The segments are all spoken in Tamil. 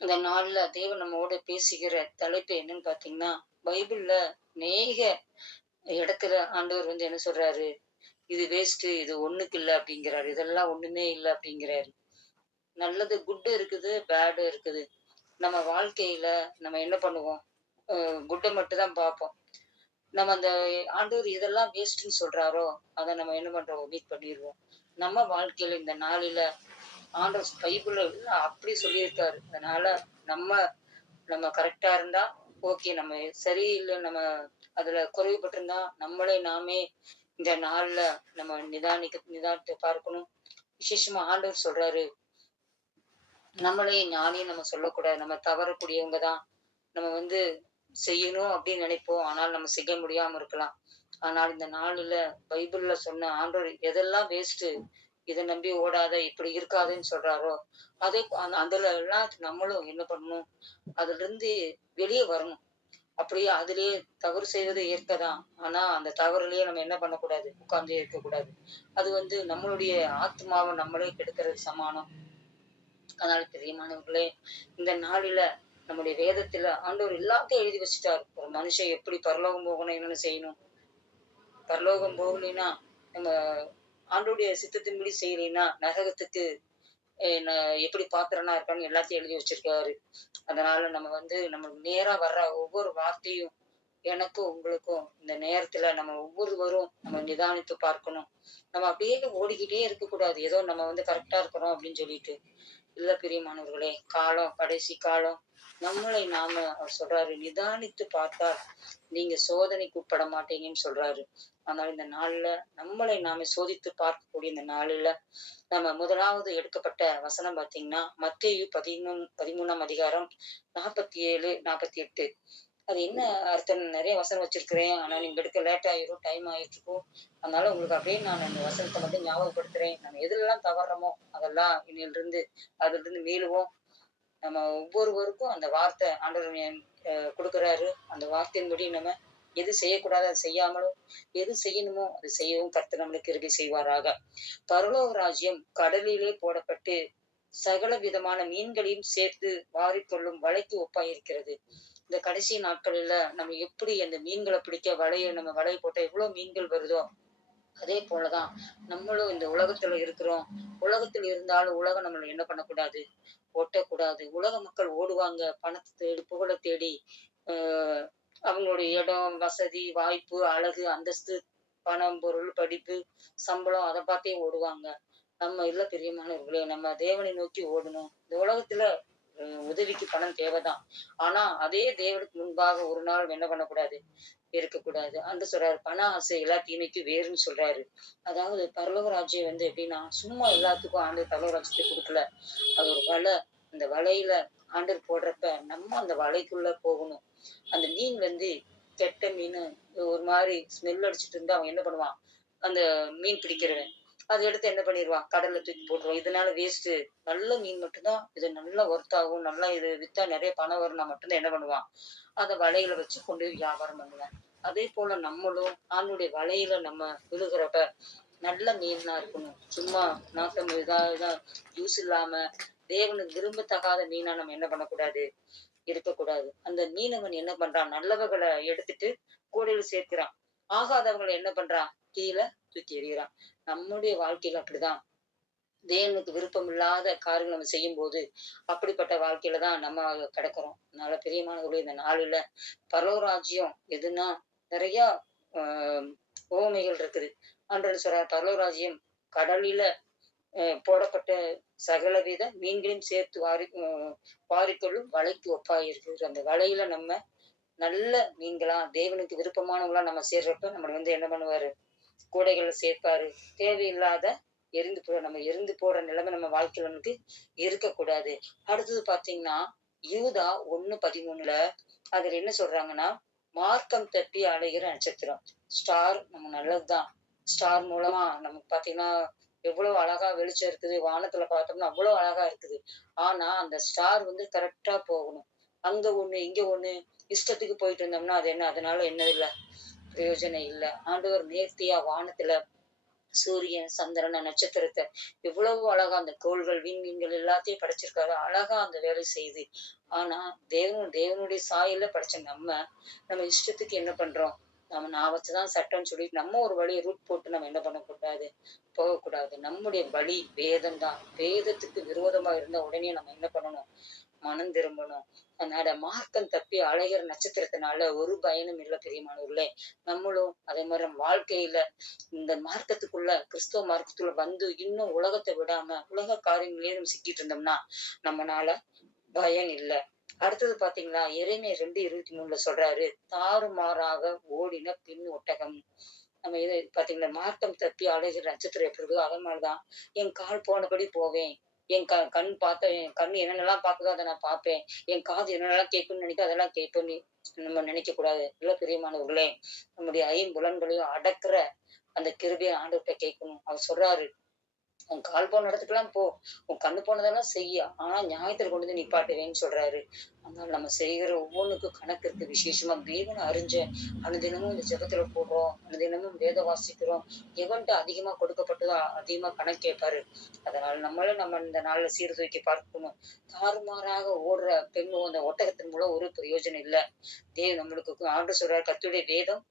இந்த நாள்ல தேவன் நம்மோட பேசுகிற தலைப்பு என்னன்னு பாத்தீங்கன்னா, பைபிள்ல அநேக இடத்துல ஆண்டவர் என்ன சொல்றாரு? இது வேஸ்ட், இது ஒண்ணுக்கு இல்ல அப்படிங்கிறாரு. இதெல்லாம் ஒண்ணுமே இல்ல அப்படிங்கிறாரு. நல்லது குட் இருக்குது, பேடும் இருக்குது. நம்ம வாழ்க்கையில நம்ம என்ன பண்ணுவோம்? குட்ட மட்டும் தான் பார்ப்போம். நம்ம அந்த ஆண்டவர் இதெல்லாம் வேஸ்ட்ன்னு சொல்றாரோ, அத நம்ம என்ன பண்றோம்? ஒமிட் பண்ணிருவோம். நம்ம வாழ்க்கையில இந்த நாளில ஆண்டவர் பைபிள்ல எல்லாம் அப்படி சொல்லியிருக்காரு. அதனால நம்ம நம்ம கரெக்ட்டா இருந்தா, ஓகே. நம்ம சரியில்ல, நம்ம அதுல குறைவுபட்டிருந்தா, நம்மளே நாமே இந்த நாள்ல நம்ம நிதானித்து பார்க்கணும். விசேஷமா ஆண்டவர் சொல்றாரு, நம்மளே ஞானின்னு நம்ம சொல்லக்கூடாது. நம்ம தவறக்கூடியவங்க தான். நம்ம செய்யணும் அப்படின்னு நினைப்போம். ஆனால் நம்ம செய்ய முடியாம இருக்கலாம். ஆனால் இந்த நாளுல பைபிள்ல சொன்ன ஆண்டவர் எதெல்லாம் வேஸ்ட்டு, இத நம்பி ஓடாத, இப்படி இருக்காதேன்னு சொல்றாரோ, அதே அதுல எல்லாம் நம்மளும் என்ன பண்ணணும்? அதிலிருந்து வெளிய வரணும். அப்படியே அதிலேயே தவறு செய்வது இயற்கைதான். ஆனா, அந்த தவறுலயே நம்ம என்ன பண்ணக்கூடாது? உட்கார்ந்தே இருக்கக்கூடாது. அது நம்மளுடைய ஆத்மாவ நம்மளே கெடுக்கிறது சமானம். அதனால பிரியமானவர்களே, இந்த நாளில நம்முடைய வேதத்துல ஆண்டவர் எல்லாத்தையும் எழுதி வச்சுட்டாரு. ஒரு மனுஷன் எப்படி பரலோகம் போகணும், என்னென்ன செய்யணும். பரலோகம் போகலைன்னா, நம்ம ஆண்டவருடைய சித்தத்தின்படி செய்யலைன்னா, நரகத்துக்கு எப்படி பாத்திரனா இருக்கான்னு எல்லாத்தையும் எழுதி வச்சிருக்காரு. அதனால நம்ம நமக்கு நேரா வர்ற ஒவ்வொரு வார்த்தையும் எனக்கும் உங்களுக்கும் இந்த நேரத்துல நம்ம ஒவ்வொருவரும் நம்ம நிதானித்து பார்க்கணும். நம்ம அப்படியே ஓடிக்கிட்டே இருக்கக்கூடாது. ஏதோ நம்ம கரெக்டா இருக்கிறோம் அப்படின்னு சொல்லிட்டு. இல்ல பிரியமானவர்களே, காலம் கடைசி காலம். நம்மளை நாம அவர் சொல்றாரு, நிதானித்து பார்த்தால் நீங்க சோதனைக்கு உட்பட மாட்டீங்கன்னு சொல்றாரு. ஆனால் இந்த நாள்ல நம்மளை நாம சோதித்து பார்க்கக்கூடிய இந்த நாளில நம்ம முதலாவது எடுக்கப்பட்ட வசனம் பார்த்தீங்கன்னா, மத்தேயு 13ஆம் அதிகாரம் 47, 48. அது என்ன அர்த்தம்? நெறைய வசனம் வச்சிருக்கிறேன். ஆனா நீங்க எடுக்க லேட் ஆயிரும். டைம் ஆயிட்டுருக்கும். அதனால உங்களுக்கு அப்படியே நான் அந்த வசனத்த மட்டும் ஞாபகப்படுத்துறேன். நம்ம எதுலலாம் தவறுறோமோ, அதெல்லாம் இன்னையிலிருந்து அதிலிருந்து மீளுவோம். நம்ம ஒவ்வொருவருக்கும் அந்த வார்த்தை ஆண்டவர் குடுக்குறாரு. அந்த வார்த்தையின்படி நம்ம எது செய்யக்கூடாதோ அத செய்யாமலும், எது செய்யணுமோ அது செய்யவும் கர்த்தர் நம்மளுக்கு கிருபை செய்வாராக. பரலோக ராஜ்யம் கடலிலே போடப்பட்டு சகல விதமான மீன்களையும் சேர்த்து வாரிக்கொள்ளும் வலைக்கு ஒப்பாயிருக்கிறது. இந்த கடைசி நாட்களில நம்ம எப்படி அந்த மீன்கள பிடிக்க நம்ம வலைய போட்டா எவ்வளவு மீன்கள் வருதோ, அதே போலதான் நம்மளும் இந்த உலகத்துல இருக்கிறோம். உலகத்தில் இருந்தாலும் உலகம் நம்மள என்ன பண்ணக்கூடாது? ஓட்டக்கூடாது. உலக மக்கள் ஓடுவாங்க. பணத்த தேடி, புகழ தேடி, அ அவங்களுடைய இடம், வசதி, வாய்ப்பு, அழகு, அந்தஸ்து, பணம், பொருள், படிப்பு, சம்பளம் அத பார்த்தே ஓடுவாங்க. நம்ம இல்ல பிரியமானவர்களே, நம்ம தேவனை நோக்கி ஓடணும். இந்த உலகத்துல உதவிக்கு பணம் தேவைதான். ஆனா, அதே தேவனுக்கு முன்பாக ஒரு நாள் என்ன பண்ணக்கூடாது? இருக்கக்கூடாது. ஆண்டவர் சொல்றாரு, "பண ஆசை எல்லா தீமைக்கும் வேருன்னு" சொல்றாரு. அதாவது பரலோக ராஜ்யம் எப்படின்னா, சும்மா எல்லாத்துக்கும் ஆண்டவர் பரலோக ராஜ்யத்த குடுக்கல. அது ஒரு வலை. அந்த வலையில ஆண்டவர் போடுறப்ப, நம்ம அந்த வலைக்குள்ள போகணும். அந்த மீன் கெட்ட மீனு, ஒரு மாரி ஸ்மெல் அடிச்சிட்டு இருந்தா அவன் என்ன பண்ணுவான்? அந்த மீன் பிடிக்கிறவன். அத எடுத்து என்ன பண்ணிருவான்? கடல்ல தூக்கி போட்டுருவான். இதனால வேஸ்ட்டு. நல்ல மீன் மட்டும் தான் இது நல்லா ஒர்த் ஆகும். நல்லா இது வித்தா நெறைய பணம் வரும்னா மட்டும் தான் என்ன பண்ணுவான்? அத வலையில வச்சு கொண்டு போய் வியாபாரம் பண்ணுவான். அதே போல நம்மளும் ஆண்டவருடைய வலையில நம்ம விழுகிறப்ப, நல்ல மீனா இருக்கணும். சும்மா நாத்தம் இதா யூஸ் இல்லாம, தேவனுக்கு விரும்பத்தகாத மீனா நம்ம என்ன பண்ணக்கூடாது? இருக்கக்கூடாது. அந்த மீனவன் என்ன பண்றான்? நல்லவகள எடுத்துட்டு கூடையில சேர்க்கிறான். ஆகாதவங்கள என்ன பண்றான்? கீழ தூக்கி எறியறான். நம்முடைய வாழ்க்கையில அப்படிதான். தேவனுக்கு விருப்பமில்லாத காரியங்கள் நம்ம செய்யும்போது, அப்படிப்பட்ட வாழ்க்கையில தான் நம்ம கிடக்கிறோம். அதனால பிரியமானவர்களே, இந்த நாளில பரலோகராஜ்யம் எதுன்னா, நெறைய அ உவமைகள் இருக்குது. ஆண்டவர் சொல்றார், பரலோகராஜ்யம் கடலில போடப்பட்ட சகலவித மீன்களையும் சேர்த்து வாரிக்கொள்ளும் வலைக்கு ஒப்பாயிருக்கிறது. அந்த வலையில நம்ம நல்ல மீன்களா, தேவனுக்கு விருப்பமானவங்களா நம்ம சேர்றப்ப நம்மள என்ன பண்ணுவாரு? கூடைகள்ல சேர்ப்பாரு. தேவையில்லாத நம்ம எரிந்து போற நிலைமை நம்ம வாழ்க்கையில இருக்கக்கூடாது. அடுத்தது பார்த்தீங்கன்னா, யூதா 1:13 அதுல என்ன சொல்றாங்கன்னா, மார்க்கம் தப்பி அலைகிற நட்சத்திரம். ஸ்டார் நம்ம நல்லதுதான். ஸ்டார் மூலமா நமக்கு பார்த்தீங்கன்னா, எவ்வளவு அழகா வெளிச்சம் இருக்குது. வானத்துல பார்த்தோம்னா அவ்வளவு அழகா இருக்குது. ஆனா, அந்த ஸ்டார் கரெக்ட்டா போகணும். அங்க ஒண்ணு, இங்க ஒண்ணு இஷ்டத்துக்கு போயிட்டு இருந்தோம்னா, அது என்ன? அதனால என்ன இல்ல? பிரயோஜனம் இல்ல. ஆண்டவர் நேர்த்தியா வானத்துல சூரியன், சந்திரன், நட்சத்திரத்தை எவ்வளவு அழகா அந்த கோள்கள், விண்மீன்கள் எல்லாத்தையும் படைச்சிருக்காரு. அழகா அந்த வேலை செய்யுது. ஆனா தேவனுடைய சாயல்ல படைச்ச நம்ம இஷ்டத்துக்கு என்ன பண்றோம்? நான் வச்சுதான் சட்டம்ன்னு சொல்லிட்டு நம்ம ஒரு வழிய ரூட் போட்டு நம்ம என்ன பண்ணக்கூடாது? போகக்கூடாது. நம்முடைய வழி வேதம் தான். வேதத்துக்கு விரோதமா இருந்தா உடனே நம்ம என்ன பண்ணணும்? மனம் திரும்பணும். அதனால மார்க்கம் தப்பி அலைகிற நட்சத்திரத்தினால ஒரு பயனும் இல்ல பிரியமானவர்களே. நம்மளும் அதே மாதிரி நம்ம வாழ்க்கையில இந்த மார்க்கத்துக்குள்ள கிறிஸ்தவ மார்க்கத்துக்குள்ள வந்து இன்னும் உலகத்தை விடாம உலக காரியங்களே நம்ம சிக்கிட்டு இருந்தோம்னா நம்மனால பயன் இல்ல. அடுத்தது பாத்தீங்களா, எரேமியா 2:23 சொல்றாரு, தாறுமாறாக ஓடின பின் ஒட்டகம். நம்ம இது பாத்தீங்களா, மார்க்கம் தப்பி அலைகிற நட்சத்திரம் எப்படி இருக்குதோ அதே மாதிரிதான் என் கால் போனபடி போவேன். என் கண் என்னென்னலாம் பாக்குதோ அதை நான் பார்ப்பேன். என் காது என்னென்னலாம் கேட்கும்னு நினைக்க அதெல்லாம் கேட்பேன்னு நம்ம நினைக்க கூடாது. இல்ல பிரியமானவர்களே, நம்முடைய ஐம்புலன்களையும் அடக்குற அந்த கிருபையை ஆண்டவர்ட்ட கேட்கணும். அவர் சொல்றாரு, உன் கால் போன இடத்துக்குலாம் போ. உன் கண்ணு போனதெல்லாம் செய்ய. ஆனா நியாயத்துல கொண்டு வந்து நிப்பாட்டுவேன்னு சொல்றாரு. அதனால நம்ம செய்கிற ஒவ்வொன்றுக்கும் கணக்கு இருக்கு. விசேஷமா தேவனை அறிஞ்ச அனுதினமும் இந்த ஜெபத்துல போடுறோம். அனுதினமும் வேத வாசிக்கிறோம். எவன்ட்ட அதிகமா கொடுக்கப்பட்டதோ அதிகமா கணக்கு கேட்பாரு. அதனால நம்மளும் நம்ம இந்த நாள்ல சீர்தூக்கி பார்க்கணும். தாறுமாறாக ஓடுற அந்த ஒட்டகத்தின் மூலம் ஒரு பிரயோஜனம் இல்ல. நம்மளுக்கு ஆண்டு சொல்றாரு, கர்த்தருடைய வேதம்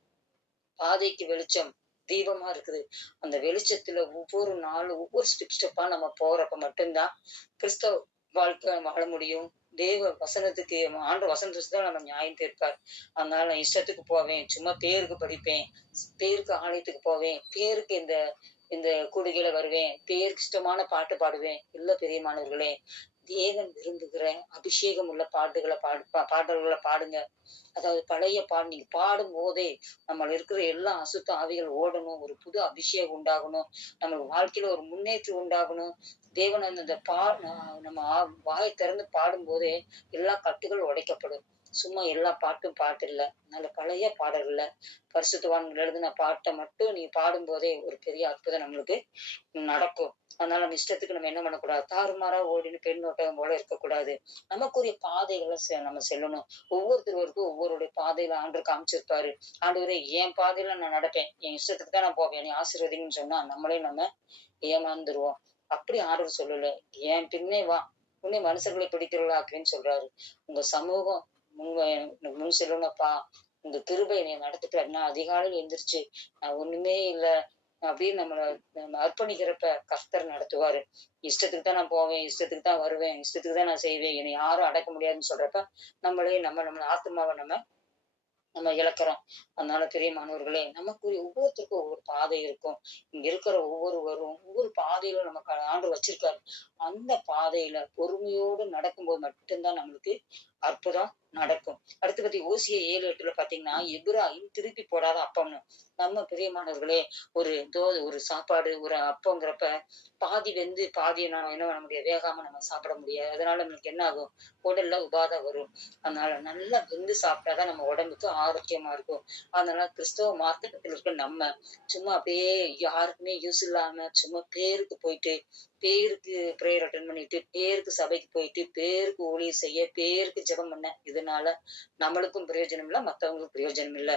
பாதைக்கு வெளிச்சம், தீபமா இருக்குது. அந்த வெளிச்சத்துல ஒவ்வொரு நாளும் ஒவ்வொரு ஸ்டெப்பா நம்ம போறப்ப மட்டும்தான் கிறிஸ்தவ வாழ்க்கை வாழ முடியும். தேவ வசனத்துக்கு வசனத்துக்கு தான் நம்ம நியாயம் தீர்ப்பார். அதனால நான் இஷ்டத்துக்கு போவேன். சும்மா பேருக்கு படிப்பேன். பேருக்கு ஆலயத்துக்கு போவேன். பேருக்கு இந்த இந்த கூடுகையில வருவேன். பேருக்கு இஷ்டமான பாட்டு பாடுவேன். இல்ல பிரியமானவர்களே, தேவன் விரும்புகிற அபிஷேகம் உள்ள பாடல்களை பாடுங்க. அதாவது பழைய பாடல் நீங்க பாடும் போதே நம்மள இருக்கிற எல்லா அசுத்த ஆவிகள் ஓடணும். ஒரு புது அபிஷேகம் உண்டாகணும். நம்ம வாழ்க்கையில ஒரு முன்னேற்றம் உண்டாகணும். தேவன் அந்த நம்ம வாயை திறந்து பாடும் போதே எல்லா கட்டுகளும் உடைக்கப்படும். சும்மா எல்லா பாட்டும் பாட்டு இல்ல. நல்ல பழைய பாடல்கள்ல பரிசுத்தவான்கள் எழுதின பாட்டை மட்டும் நீ பாடும் போதே ஒரு பெரிய அற்புதம் நம்மளுக்கு நடக்கும். அதனால நம்ம இஷ்டத்துக்கு நம்ம என்ன பண்ணக்கூடாது? தாறுமாறா ஓடின்னு பெண் ஒட்டகம் போல இருக்கக்கூடாது. நமக்குரிய பாதைகளை நம்ம செல்லணும். ஒவ்வொருத்தருவருக்கும் ஒவ்வொருடைய பாதையில ஆண்டவர் காமிச்சிருப்பாரு. ஆண்டவரே என் பாதையில நான் நடப்பேன். என் இஷ்டத்துக்கு தான் நான் போவேன். நீ ஆசீர்வதிங்கன்னு சொன்னா நம்ம ஏமாந்துருவோம். அப்படி ஆண்டவர் சொல்லல. என் பின்னே வா. உன்னை மனுஷர்களை பிடிக்கிறவர்களாக்குவேன்னு சொல்றாரு. உங்க சமூகம் முன் செல்லணும்ப்பா. உங்க கிருபை என்னை நடத்திட்டு நான் அதிகாலையில் எந்திரிச்சு நான் ஒண்ணுமே இல்ல அப்படின்னு நம்ம அர்ப்பணிக்கிறப்ப கர்த்தர் நடத்துவாரு. இஷ்டத்துக்கு தான் நான் போவேன், இஷ்டத்துக்கு தான் வருவேன், இஷ்டத்துக்கு தான் நான் செய்வேன், என்னை யாரும் அடக்க முடியாதுன்னு சொல்றப்ப நம்ம ஆத்மாவை நம்ம இழக்கிறோம். அதனால பிரியமானவர்களே, நமக்குரிய ஒவ்வொருத்தருக்கும் ஒவ்வொரு பாதை இருக்கும். இங்க இருக்கிற ஒவ்வொருவரும் ஒவ்வொரு பாதையில நமக்கு ஆண்டவர் வச்சிருக்காரு. அந்த பாதையில பொறுமையோடு நடக்கும்போது மட்டும்தான் நம்மளுக்கு அற்புதம் நடக்கும். அடுத்து பத்தி ஓசியா 7:8 பாத்தீங்கன்னா, எபிராயீம் திருப்பி போடாத அப்பம்னு. நம்ம பிரியமானவர்களே, ஒரு சாப்பாடு ஒரு அப்பங்கிறப்ப பாதி வெந்து பாதியை நம்ம என்ன பண்ண முடியாது, வேகாம நம்ம சாப்பிட முடியாது. அதனால நம்மளுக்கு என்ன ஆகும்? உடல்ல உபாதை வரும். அதனால நல்லா வெந்து சாப்பிட்டாதான் நம்ம உடம்புக்கு ஆரோக்கியமா இருக்கும். அதனால கிறிஸ்தவ மார்க்கத்தில் இருக்க நம்ம சும்மா அப்படியே யாருக்குமே யூஸ் இல்லாம சும்மா பேருக்கு போயிட்டு பேருக்கு பிரேயர் அட்டன் பண்ணிட்டு பேருக்கு சபைக்கு போயிட்டு பேருக்கு ஊழியம் செய்ய பேருக்கு ஜெபம் பண்ண இதனால நம்மளுக்கும் பிரயோஜனம் இல்ல, மத்தவங்களுக்கும் பிரயோஜனம் இல்ல.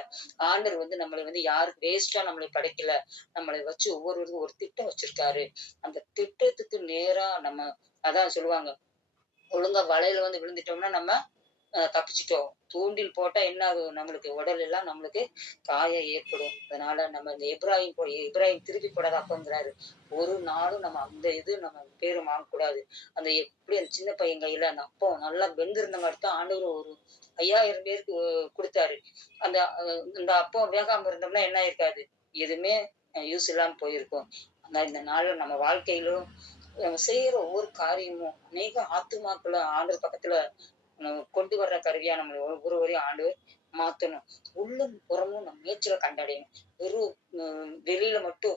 ஆண்டவர் நம்மளை யாருக்கு வேஸ்டா நம்மளை படைக்கல. நம்மளை வச்சு ஒவ்வொருவருக்கும் ஒரு திட்டம் வச்சிருக்காரு. அந்த திட்டத்துக்கு நேரா நம்ம அதான் சொல்லுவாங்க, ஒழுங்கா வலையில விழுந்துட்டோம்னா நம்ம தப்பிச்சிட்டோம். தூண்டில் போட்டா என்ன ஆகும்? நம்மளுக்கு உடல் எல்லாம் நம்மளுக்கு காயம் ஏற்படும். அதனால நம்ம இந்த இப்ராஹிம் திருப்பி போடாத அப்பங்கிறாரு. ஒரு நாளும் நம்ம நம்ம பேரு வாங்கக்கூடாது. எப்படி அந்த சின்ன பையன் கையில அந்த அப்பம் நல்லா வெந்திருந்த மாதிரி தான் ஆண்டவர் ஒரு 5000 பேருக்கு கொடுத்தாரு. அந்த அப்பம் வேகாம இருந்தோம்னா என்ன இருக்காது? எதுவுமே யூஸ் இல்லாம போயிருக்கும். ஆனா இந்த நாள்ல நம்ம வாழ்க்கையிலும் நம்ம செய்யற ஒவ்வொரு காரியமும் அநேக ஆத்துமாக்களை ஆண்டவர் பக்கத்துல கொண்டு வர்ற கருவியா நம்ம ஒவ்வொருவரையும் ஆண்டவர் மாத்தணும். உள்ளும் புறமும் நம்ம மேய்ச்சலை கண்டடையணும். வெறும் வெளியில மட்டும்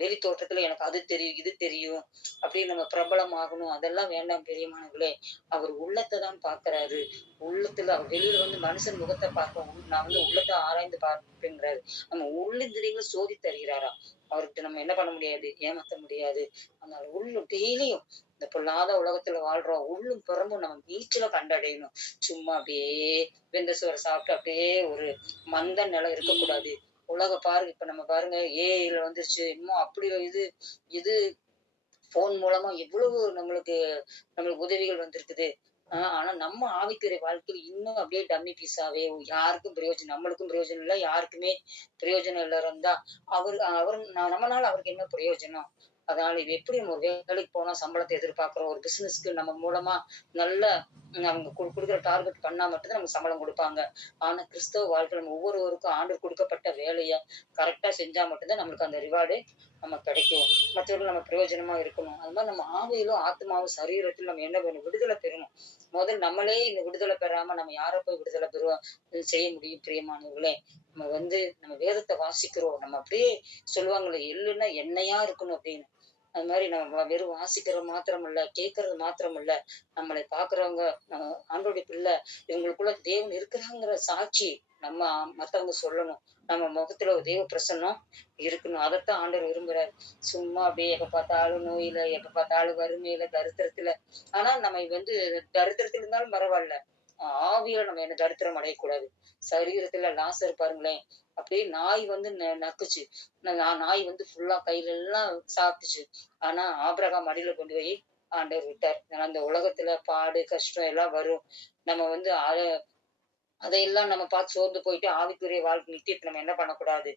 வெளி தோற்றத்துல எனக்கு அது தெரியும் இது தெரியும் அப்படின்னு நம்ம பிரபலமாகணும் அதெல்லாம் வேண்டாம் பிரியமானவர்களே. அவர் உள்ளத்தை தான் பாக்குறாரு. உள்ளத்துல அவர் வெளியில மனுஷன் முகத்தை பார்க்க நான் உள்ளத்தை ஆராய்ந்து பார்ப்பேங்கிறாரு. நம்ம உள்ளிந்திரியங்களை சோதி தருகிறாரா. அவர்கிட்ட நம்ம என்ன பண்ண முடியாது? ஏமாத்த முடியாது. அதனால டெய்லியும் இந்த பொல்லாத உலகத்துல வாழ்றோம். உள்ளும் புறமும் நம்ம நீச்சல கண்டடையணும். சும்மா அப்படியே வெந்த சோறை சாப்பிட்டு அப்படியே ஒரு மந்த நிலம் இருக்கக்கூடாது. உலக பாருங்க, இப்ப நம்ம பாருங்க ஏஐல வந்துருச்சு. இன்னும் அப்படி இது இது ஃபோன் மூலமா எவ்வளவு நம்மளுக்கு உதவிகள் வந்திருக்குது. ஆனா நம்ம ஆவிக்குரிய வாழ்க்கையில இன்னும் அப்படியே டம்மி பீஸாவே யாருக்கும் பிரயோஜனம், நம்மளுக்கும் பிரயோஜனம் இல்ல, யாருக்குமே பிரயோஜனம் இல்ல இருந்தா, அவரு நம்மனால அவருக்கு என்ன பிரயோஜனம்? அதனால இது எப்படி நம்ம ஒரு வேலைக்கு போனா சம்பளத்த எதிர்பார்க்கிறோம். ஒரு பிசினஸ்க்கு நம்ம மூலமா நல்ல அவங்க குடுக்குற டார்கெட் பண்ணா மட்டும் தான் நமக்கு சம்பளம் குடுப்பாங்க. ஆனா கிறிஸ்தவ வாழ்க்கையில நம்ம ஒவ்வொருவருக்கும் ஆண்டவர் குடுக்கப்பட்ட வேலைய கரெக்ட்டா செஞ்சா மட்டும் தான் நம்மளுக்கு அந்த ரிவார்டு நமக்கு கிடைக்கும். மற்றவர்கள் நம்ம பிரயோஜனமா இருக்கணும். அது மாரி நம்ம ஆவியிலும், ஆத்துமாவும், சரீரத்திலும் நம்ம என்ன வேணும்? விடுதலை பெறணும். முதல்ல நம்மளே இந்த விடுதலை பெறாம நம்ம யார போய் விடுதலை பெறுவோம் செய்ய முடியும் பிரியமானவர்களே? நம்ம வேதத்த வாசிக்கிறோம். நம்ம அப்படியே சொல்லுவாங்கல்ல, எள்ளுன்னா எண்ணெயா இருக்கணும் அப்படின்னு. அது மாரி நம்ம வெறும் வாசிக்கிறது மாத்திரமல்ல, கேட்கறது மாத்திரமல்ல, நம்மளை பார்க்கிறவங்க ஆண்டவருடைய பிள்ளை, இவங்களுக்குள்ள தேவன் இருக்கிறாங்கிற சாட்சி நம்ம மத்தவங்க சொல்லணும். நம்ம முகத்துல ஒரு தேவ பிரசன்னம் இருக்கணும். அதத்தான் ஆண்டவர் விரும்புறாரு. சும்மா அப்படியே எப்ப பார்த்தாலும் நோயில, எப்ப பார்த்தாலும் வறுமையில, தரித்திரத்துல. ஆனா நம்ம தரித்திரத்துல இருந்தாலும் பரவாயில்ல. ஆவியில நம்ம என்ன தரித்திரம் அடையக்கூடாது. சரீரத்துல லாசர் பாருங்களேன், அப்படியே நாய் வந்து நக்குச்சு. நாய் வந்து ஃபுல்லா கையில எல்லாம் சாப்பிட்டுச்சு. ஆனா ஆபிரகாம் மடியில கொண்டு போய் ஆண்டவர் விட்டார். ஏன்னா அந்த உலகத்துல பாடு, கஷ்டம் எல்லாம் வரும். நம்ம வந்து அதையெல்லாம் நம்ம பார்த்து சோர்ந்து போயிட்டு ஆவிக்குரிய வாழ்க்கை நித்தியத்தை நம்ம என்ன பண்ணக்கூடாது?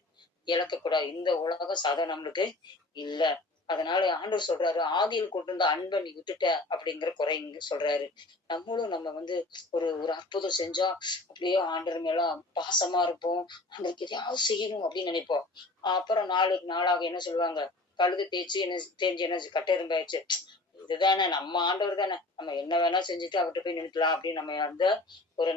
இழக்கக்கூடாது. இந்த உலக சதை நம்மளுக்கு இல்ல. அதனால ஆண்டவர் சொல்றாரு, ஆதியில் கொண்டிருந்த அன்பை நீ விட்டுட்ட அப்படிங்கிற குறை இங்க சொல்றாரு. நம்மளும் நம்ம வந்து ஒரு ஒரு அற்புதம் செஞ்சா அப்படியே ஆண்டவர் மேல பாசமா இருப்போம். ஆண்டவருக்கு எதையாவது செய்யணும் அப்படின்னு நினைப்போம். அப்புறம் நாளுக்கு நாளாக என்ன சொல்லுவாங்க? கழுது தேய்ச்சு என்ன தேஞ்சு என்ன கட்டெரும்பாயிடுச்சு. இதுதானே நம்ம ஆண்டவர் தானே. நம்ம என்ன வேணா செஞ்சுட்டு அவர்ட்ட போய் நின்னுக்கலாம் அப்படின்னு நம்ம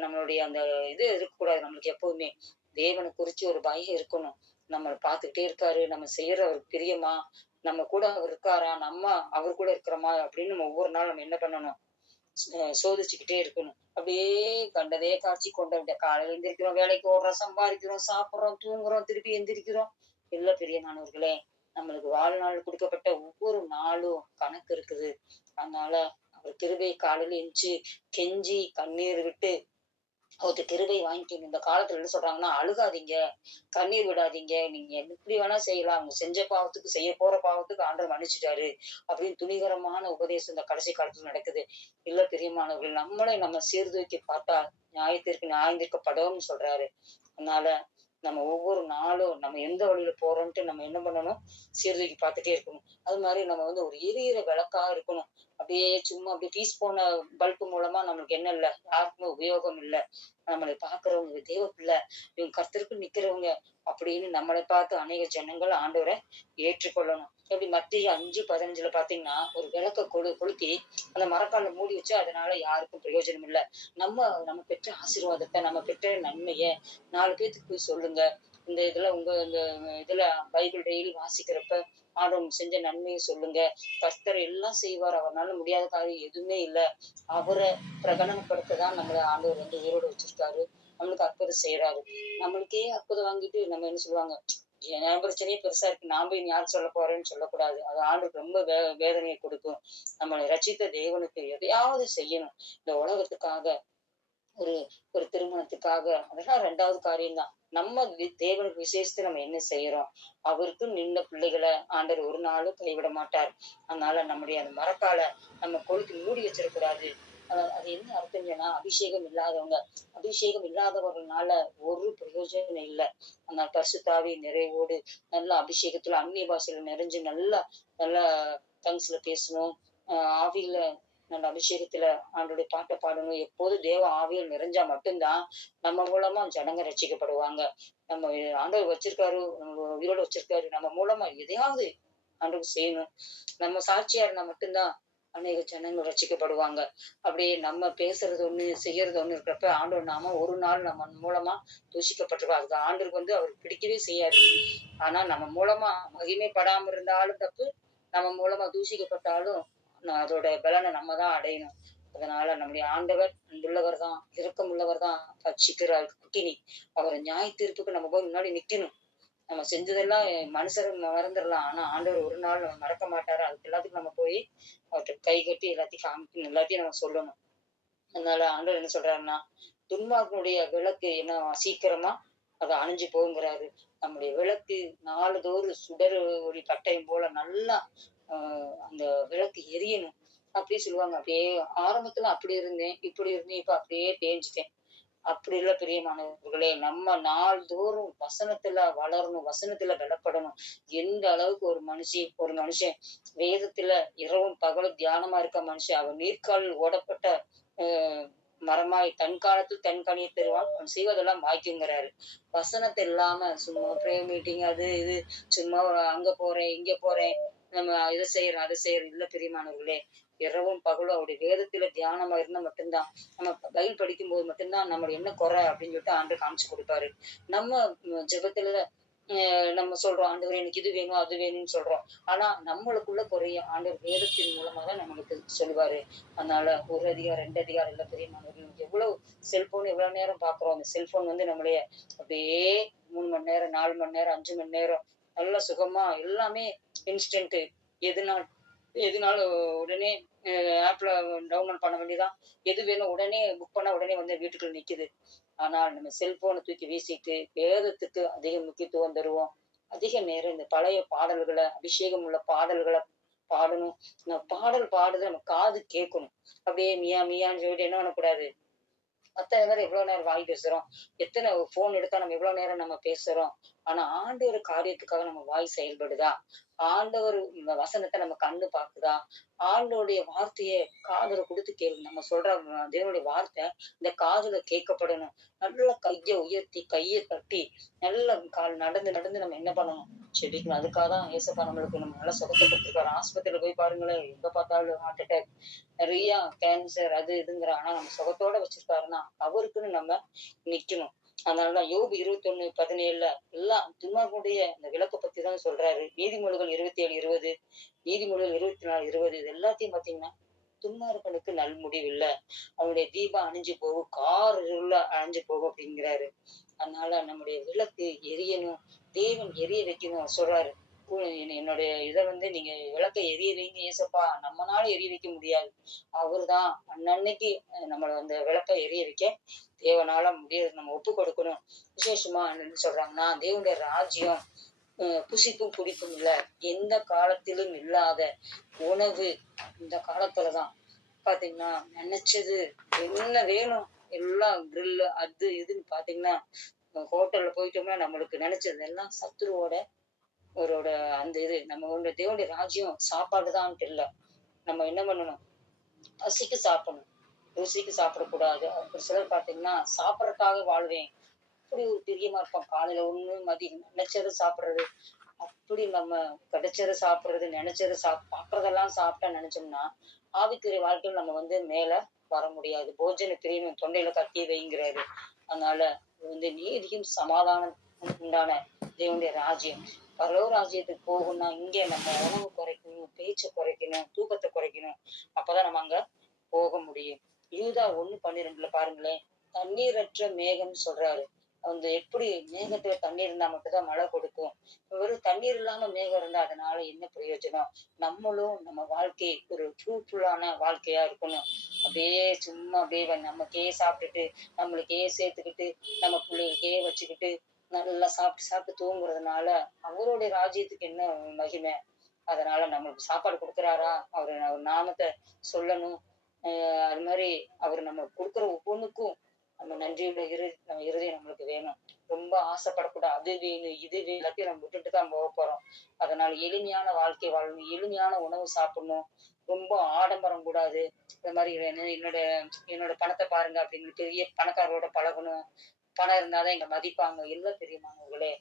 நம்மளுடைய அந்த இது இருக்கக்கூடாது நம்மளுக்கு எப்பவுமே. தேவனை குறிச்சு ஒரு பயம் இருக்கணும். நம்மள பார்த்துக்கிட்டே இருக்காரு. நம்ம செய்யற அவருக்கு பிரியமா? நம்ம கூட அவர் இருக்காரா? நம்ம அவர் கூட இருக்கிறோமா? அப்படின்னு நம்ம ஒவ்வொரு நாளும் நம்ம என்ன பண்ணணும்? சோதிச்சுக்கிட்டே இருக்கணும். அப்படியே கண்டதே காட்சி கொண்ட காலையில எந்திரிக்கிறோம், வேலைக்கு ஓடுறோம், சம்பாதிக்கிறோம், சாப்பிடுறோம், தூங்குறோம், திருப்பி எந்திரிக்கிறோம். இல்ல பிரியமானவர்களே, நம்மளுக்கு வாழ்நாள் கொடுக்கப்பட்ட ஒவ்வொரு நாளும் கணக்கு இருக்குது. அதனால அவர் கிருபை காலையில எந்திரிச்சு கெஞ்சி கண்ணீர் விட்டு அவர்ட்ட கிருபை வாங்கிக்கணும். இந்த காலத்துல என்ன சொல்றாங்கன்னா, அழுகாதீங்க, கண்ணீர் விடாதீங்க, நீங்க எப்படி வேணா செய்யலாம். அவங்க செஞ்ச பாவத்துக்கு செய்ய போற பாவத்துக்கு ஆண்டவர் மன்னிச்சுட்டாரு. அப்படின்னு துணிகரமான உபதேசம் இந்த கடைசி காலத்துல நடக்குது. இல்ல பிரியமானவர்கள், நம்மளை நம்ம சீர்தூக்கி பார்த்தா நியாயத்திற்கு நியாயம் தீர்க்கப்படும்னு சொல்றாரு. அதனால நம்ம ஒவ்வொரு நாளும் நம்ம எந்த வழியில போறோம்ட்டு நம்ம என்ன பண்ணணும்? சீர்தூக்கி பார்த்துட்டே இருக்கணும். அது மாதிரி நம்ம வந்து ஒரு எரியிற விளக்கா இருக்கணும். அப்படியே சும்மா அப்படியே பீஸ் போன பல்ப் மூலமா நம்மளுக்கு என்ன இல்ல? யாருக்குமே உபயோகம் இல்ல. நம்மளை பார்க்கிறவங்க தேவ பிள்ளை, இவங்க கர்த்தருக்கு நிக்கிறவங்க அப்படின்னு நம்மளை பார்த்து அநேக ஜனங்கள் ஆண்டவரை ஏற்றுக்கொள்ளணும். எப்படி மத்திய 5:15 பாத்தீங்கன்னா, ஒரு விளக்க கொளுத்தி அந்த மரக்கால்ல மூடி வச்சு அதனால யாருக்கும் பிரயோஜனம் இல்ல. நம்ம நம்ம பெற்ற ஆசீர்வாதத்தை, நம்ம பெற்ற நன்மைய 4 பேத்துக்கு போய் சொல்லுங்க. இந்த இதுல பைபிள் டெய்லி வாசிக்கிறப்ப ஆண்டவன் செஞ்ச நன்மையை சொல்லுங்க. கர்த்தர் எல்லாம் செய்வார். அவர்னால முடியாத காரியம் எதுவுமே இல்ல. அவரை பிரகடனப்படுத்த தான் நம்மள ஆண்டவர் வந்து உயிரோட வச்சிருக்காரு. நம்மளுக்கு அற்புதம் செய்யறாரு. நம்மளுக்கே அற்புதம் வாங்கிட்டு நம்ம என்ன சொல்லுவாங்க? என் பிரச்சனையே பெருசா இருக்கு. நான் போய் யாருக்கு சொல்லப் போறேன்னு சொல்லக்கூடாது. அது ஆண்டவருக்கு ரொம்ப வேதனையை கொடுக்கும். நம்மளை ரட்சித்த தேவனுக்கு எதையாவது செய்யணும். இந்த உலகத்துக்காக ஒரு ஒரு திருமணத்துக்காக அதெல்லாம் 2வது காரியம் தான். நம்ம தேவனுக்கு விசேஷத்தை நம்ம என்ன செய்யறோம்? அவருக்கு நின்ன பிள்ளைகளை ஆண்டவர் ஒரு நாளும் கைவிட மாட்டார். அதனால நம்முடைய அந்த மரக்கால நம்ம கொளுத்தி மூடி வச்சிடக்கூடாது. அது என்ன அர்த்தம் சொன்னா, அபிஷேகம் இல்லாதவங்க, அபிஷேகம் இல்லாதவர்கள்னால ஒரு பிரயோஜனம் இல்லை. ஆனால் பரிசுத்தாவி நிறைவோடு நல்ல அபிஷேகத்துல அந்நிய பாஷையில நிறைஞ்சு நல்லா டங்ஸ்ல பேசணும். ஆவியில நல்ல அபிஷேகத்துல ஆண்டோடைய பாட்டை பாடணும். எப்போதும் தேவ ஆவியில் நிறைஞ்சா மட்டும்தான் நம்ம மூலமா ஜனங்க ரட்சிக்கப்படுவாங்க. நம்ம ஆண்டவர் வச்சிருக்காரு, நம்ம உயிரோட வச்சிருக்காரு. நம்ம மூலமா எதையாவது ஆண்டவர் செய்யணும். நம்ம சாட்சியா இருந்தா மட்டும்தான் அநேக ஜனங்கள் ரட்சிக்கப்படுவாங்க. அப்படியே நம்ம பேசுறது ஒண்ணு, செய்யறது ஒண்ணு இருக்கிறப்ப ஆண்டவர் நாம ஒரு நாள் நம்ம மூலமா தூஷிக்கப்பட்டிருக்கோம். அதுக்கு ஆண்டவருக்கு வந்து அவருக்கு பிடிக்கவே செய்யாது. ஆனா நம்ம மூலமா மகிமைப்படாம இருந்தாலும் தப்பு, நம்ம மூலமா தூஷிக்கப்பட்டாலும் அதோட பலனை நம்ம தான் அடையணும். அதனால நம்முடைய ஆண்டவர் அன்புள்ளவர் தான், இரக்கமுள்ளவர் தான், பட்சிக்கிறார் அக்கினி. அவர் நியாய தீர்ப்புக்கு நம்ம போய் முன்னாடி நிக்கணும். நம்ம செஞ்சதெல்லாம் மனுஷர் மறந்துடலாம். ஆனா ஆண்டவர் ஒரு நாள் நம்ம மறக்க மாட்டாரு. அதுக்கு எல்லாத்துக்கும் நம்ம போய் அவர்கிட்ட கை கட்டி எல்லாத்தையும் காமிக்கணும், எல்லாத்தையும் நம்ம சொல்லணும். அதனால ஆண்டவர் என்ன சொல்றாருன்னா, துன்மார்க்கனுடைய விளக்கு என்ன சீக்கிரமா அது அணைஞ்சு போகுங்கிறாரு. நம்முடைய விளக்கு நாளுதோறும் சுடர் ஒளி பட்டயம் போல நல்லா அந்த விளக்கு எரியணும். அப்படி சொல்லுவாங்க. அப்படியே ஆரம்பத்துல அப்படி இருந்தேன், இப்படி இருந்தேன், இப்ப அப்படியே தேஞ்சுட்டேன். அப்படி இல்ல பிரியமானவர்களே, நம்ம நாள்தோறும் வசனத்துல வளரணும், வசனத்துல பலப்படணும். எந்த அளவுக்கு ஒரு மனுஷன் வேதத்துல இரவும் பகலும் தியானமா இருக்க மனுஷன், அவன் நீர்க்காலில் ஓடப்பட்ட அ மரமாய் தன் காலத்தில் தன் கனியை தருவான். அவன் செய்வதெல்லாம் வாய்க்குங்கிறாரு. வசனத்த இல்லாம சும்மா பிரேயர் மீட்டிங் அது இது சும்மா அங்க போறேன், இங்க போறேன். நம்ம இத செய்றோம், அத செய்றோம். இல்ல பிரியமானவர்களே, இரவும் பகலும் அவருடைய வேதத்துல தியானமா இருந்தா மட்டும்தான், நம்ம பைபிள் படிக்கும்போது மட்டும்தான் நம்மளுடைய என்ன குறை அப்படின்னு சொல்லிட்டு ஆண்டவர் காமிச்சு கொடுப்பாரு. நம்ம ஜெபத்துல நம்ம சொல்றோம், ஆண்டவரே எனக்கு இது வேணும், அது வேணும்னு சொல்றோம். ஆனா நம்மளுக்குள்ள குறைய ஆண்டவர் வேதத்தின் மூலமா தான் நம்மளுக்கு சொல்லுவாரு. அதனால 1 அதிகாரம், 2 அதிகாரம் இல்ல பிரியமானவர்களே, எவ்வளவு செல்போன் எவ்வளவு நேரம் பார்க்கிறோம். அந்த செல்போன் வந்து நம்மளைய அப்படியே 3 மணி நேரம், 4 மணி நேரம், 5 மணி நேரம் நல்லா சுகமா எல்லாமே இன்ஸ்டன்ட் எதுனாலும் எதுனாலும் உடனே ஆப்ல டவுன்லோட் பண்ண வேண்டியதான். எது வேணும் உடனே புக் பண்ணா உடனே வந்து வீட்டுக்குள்ள நிக்குது. ஆனால் நம்ம செல்போனை தூக்கி வீசிட்டு வேதத்துக்கு அதிக முக்கியத்துவம் தருவோம். அதிக நேரம் இந்த பழைய பாடல்களை அபிஷேகம் உள்ள பாடல்களை பாடணும். நம்ம பாடல் பாடுறது நம்ம காது கேட்கணும். அப்படியே மியா மியான்னு சொல்லிட்டு என்ன பண்ணக்கூடாது, அத்தனை நேரம் எவ்வளவு நேரம் வாய் பேசுறோம், எத்தனை போன் எடுத்தா நம்ம எவ்வளவு நேரம் நம்ம பேசுறோம். ஆனா ஆண்டவர் காரியத்துக்காக நம்ம வாய் செயல்படுதா, ஆண்டவர் வசனத்தை நம்ம கண்ணு பாக்குதா, ஆண்டவருடைய வார்த்தையை காதுல கொடுத்து கேளு. நம்ம சொல்ற தேவனுடைய வார்த்தை இந்த காதுல கேட்கப்படணும். நல்ல கைய உயர்த்தி கையை தட்டி நல்ல கால் நடந்து நடந்து நம்ம என்ன பண்ணணும், செபிக்கணும். அதுக்காக தான் ஏசப்பா நம்மளுக்கு நம்ம நல்ல சுகத்தை கொடுத்துருக்காரு. ஆஸ்பத்திரியில போய் பாருங்களேன், எங்க பார்த்தாலும் ஹார்ட் அட்டாக், நிறைய கேன்சர் அது இதுங்கிறான். ஆனா நம்ம சுகத்தோட வச்சிருக்காருன்னா அவருக்குன்னு நம்ம நிக்கணும். அதனாலதான் யோபு 21:17 எல்லாம் துன்மார்க்கனுடைய அந்த விளக்க பத்தி தான் சொல்றாரு. நீதிமொழிகள் 27:20, நீதிமொழிகள் 24:20 இது எல்லாத்தையும் பாத்தீங்கன்னா துன்மார்க்கனுக்கு நல் முடிவு இல்ல, அவனுடைய தீபம் அணிஞ்சு போகும், கார் இருள அணைஞ்சு போகும் அப்படிங்கிறாரு. அதனால நம்முடைய விளக்கு எரியணும், தேவன் எரிய வைக்கணும் சொல்றாரு. என்னுடைய இதை வந்து நீங்க விளக்க எரிய வைங்க ஏசப்பா, நம்மனால எரிய வைக்க முடியாது. அவருதான் அன்னன்னைக்கு நம்மள அந்த விளக்க எரிய வைக்க தேவனால முடியாது. நம்ம ஒப்பு கொடுக்கணும். விசேஷமா என்ன சொல்றாங்கன்னா, தேவனுடைய ராஜ்யம் புசிப்பும் குடிப்பும் இல்ல, எந்த காலத்திலும் இல்லாத உணவு இந்த காலத்துலதான். பாத்தீங்கன்னா நினைச்சது என்ன வேணும் எல்லாம் grill அது இதுன்னு பாத்தீங்கன்னா ஹோட்டல்ல போயிட்டோம்னா நம்மளுக்கு நினைச்சது எல்லாம் சத்துருவோட அவரோட அந்த இது நம்ம வந்து தேவனுடைய ராஜ்யம் சாப்பாடுதான்ட்டு இல்ல. நம்ம என்ன பண்ணணும், பசிக்கு சாப்பிடணும், ருசிக்கு சாப்பிடக்கூடாது. ஒரு சிலர் பாத்தீங்கன்னா சாப்பிடறதுக்காக வாழ்வேன், அப்படி ஒரு பிரியமா இருப்போம். காலையில ஒண்ணு மதியம் நினைச்சதை சாப்பிடுறது, அப்படி நம்ம கிடைச்சதை சாப்பிடுறது, நினைச்சதை பாக்குறதெல்லாம் சாப்பிட்டா நினைச்சோம்னா ஆவிக்குரிய வாழ்க்கையில் நம்ம வந்து மேல வர முடியாது. போஜன பிரியனும் தொண்டையில கட்டி வைங்கிறாரு. அதனால வந்து நீதியும் சமாதானம் உண்டான தேவனுடைய ராஜ்யம், பரலோக ராஜ்யத்துக்கு போகணும்னா இங்க நம்ம உணவு குறைக்கணும், பேச்சை குறைக்கணும், தூக்கத்தை குறைக்கணும். அப்பதான் நம்ம அங்க போக முடியும். யூதா 1:12 பாருங்களேன், தண்ணீரற்ற மேகம்னு சொல்றாரு. அந்த எப்படி மேகத்துல தண்ணீர் இருந்தா மட்டும்தான் மழை கொடுக்கும். வெறும் தண்ணீர் இல்லாம மேகம் இருந்தா அதனால என்ன பிரயோஜனம்? நம்மளும் நம்ம வாழ்க்கை ஒரு ஃப்ரூட்ஃபுல்லான வாழ்க்கையா இருக்கணும். அப்படியே சும்மா அப்படியே நமக்கே சாப்பிட்டுட்டு நம்மளுக்கே சேர்த்துக்கிட்டு நம்ம பிள்ளைகளுக்கே வச்சுக்கிட்டு நல்லா சாப்பிட்டு சாப்பிட்டு தூங்குறதுனால அவருடைய ராஜ்யத்துக்கு என்ன மகிமை? அதனால நம்மளுக்கு சாப்பாடு கொடுக்குறாரா, அவர் நாமத்தை சொல்லணும். அது மாதிரி அவர் நம்ம கொடுக்குற ஒவ்வொன்றுக்கும் நம்ம நன்றியுள்ள நம்ம இருதயம் நம்மளுக்கு வேணும். ரொம்ப ஆசைப்படக்கூடாது, அது வேணும் இது வேணும் எல்லாத்தையும் நம்ம விட்டுட்டு தான் போக போறோம். அதனால எளிமையான வாழ்க்கை வாழணும், எளிமையான உணவு சாப்பிடணும், ரொம்ப ஆடம்பரம் கூடாது. இந்த மாதிரி என்னோட என்னோட பணத்தை பாருங்க அப்படின்னு பெரிய பணக்காரரோட பழகணும், பணம் இருந்தாதான் இங்க மதிப்பாங்க. எல்லாம் பெரியமானவர்களே,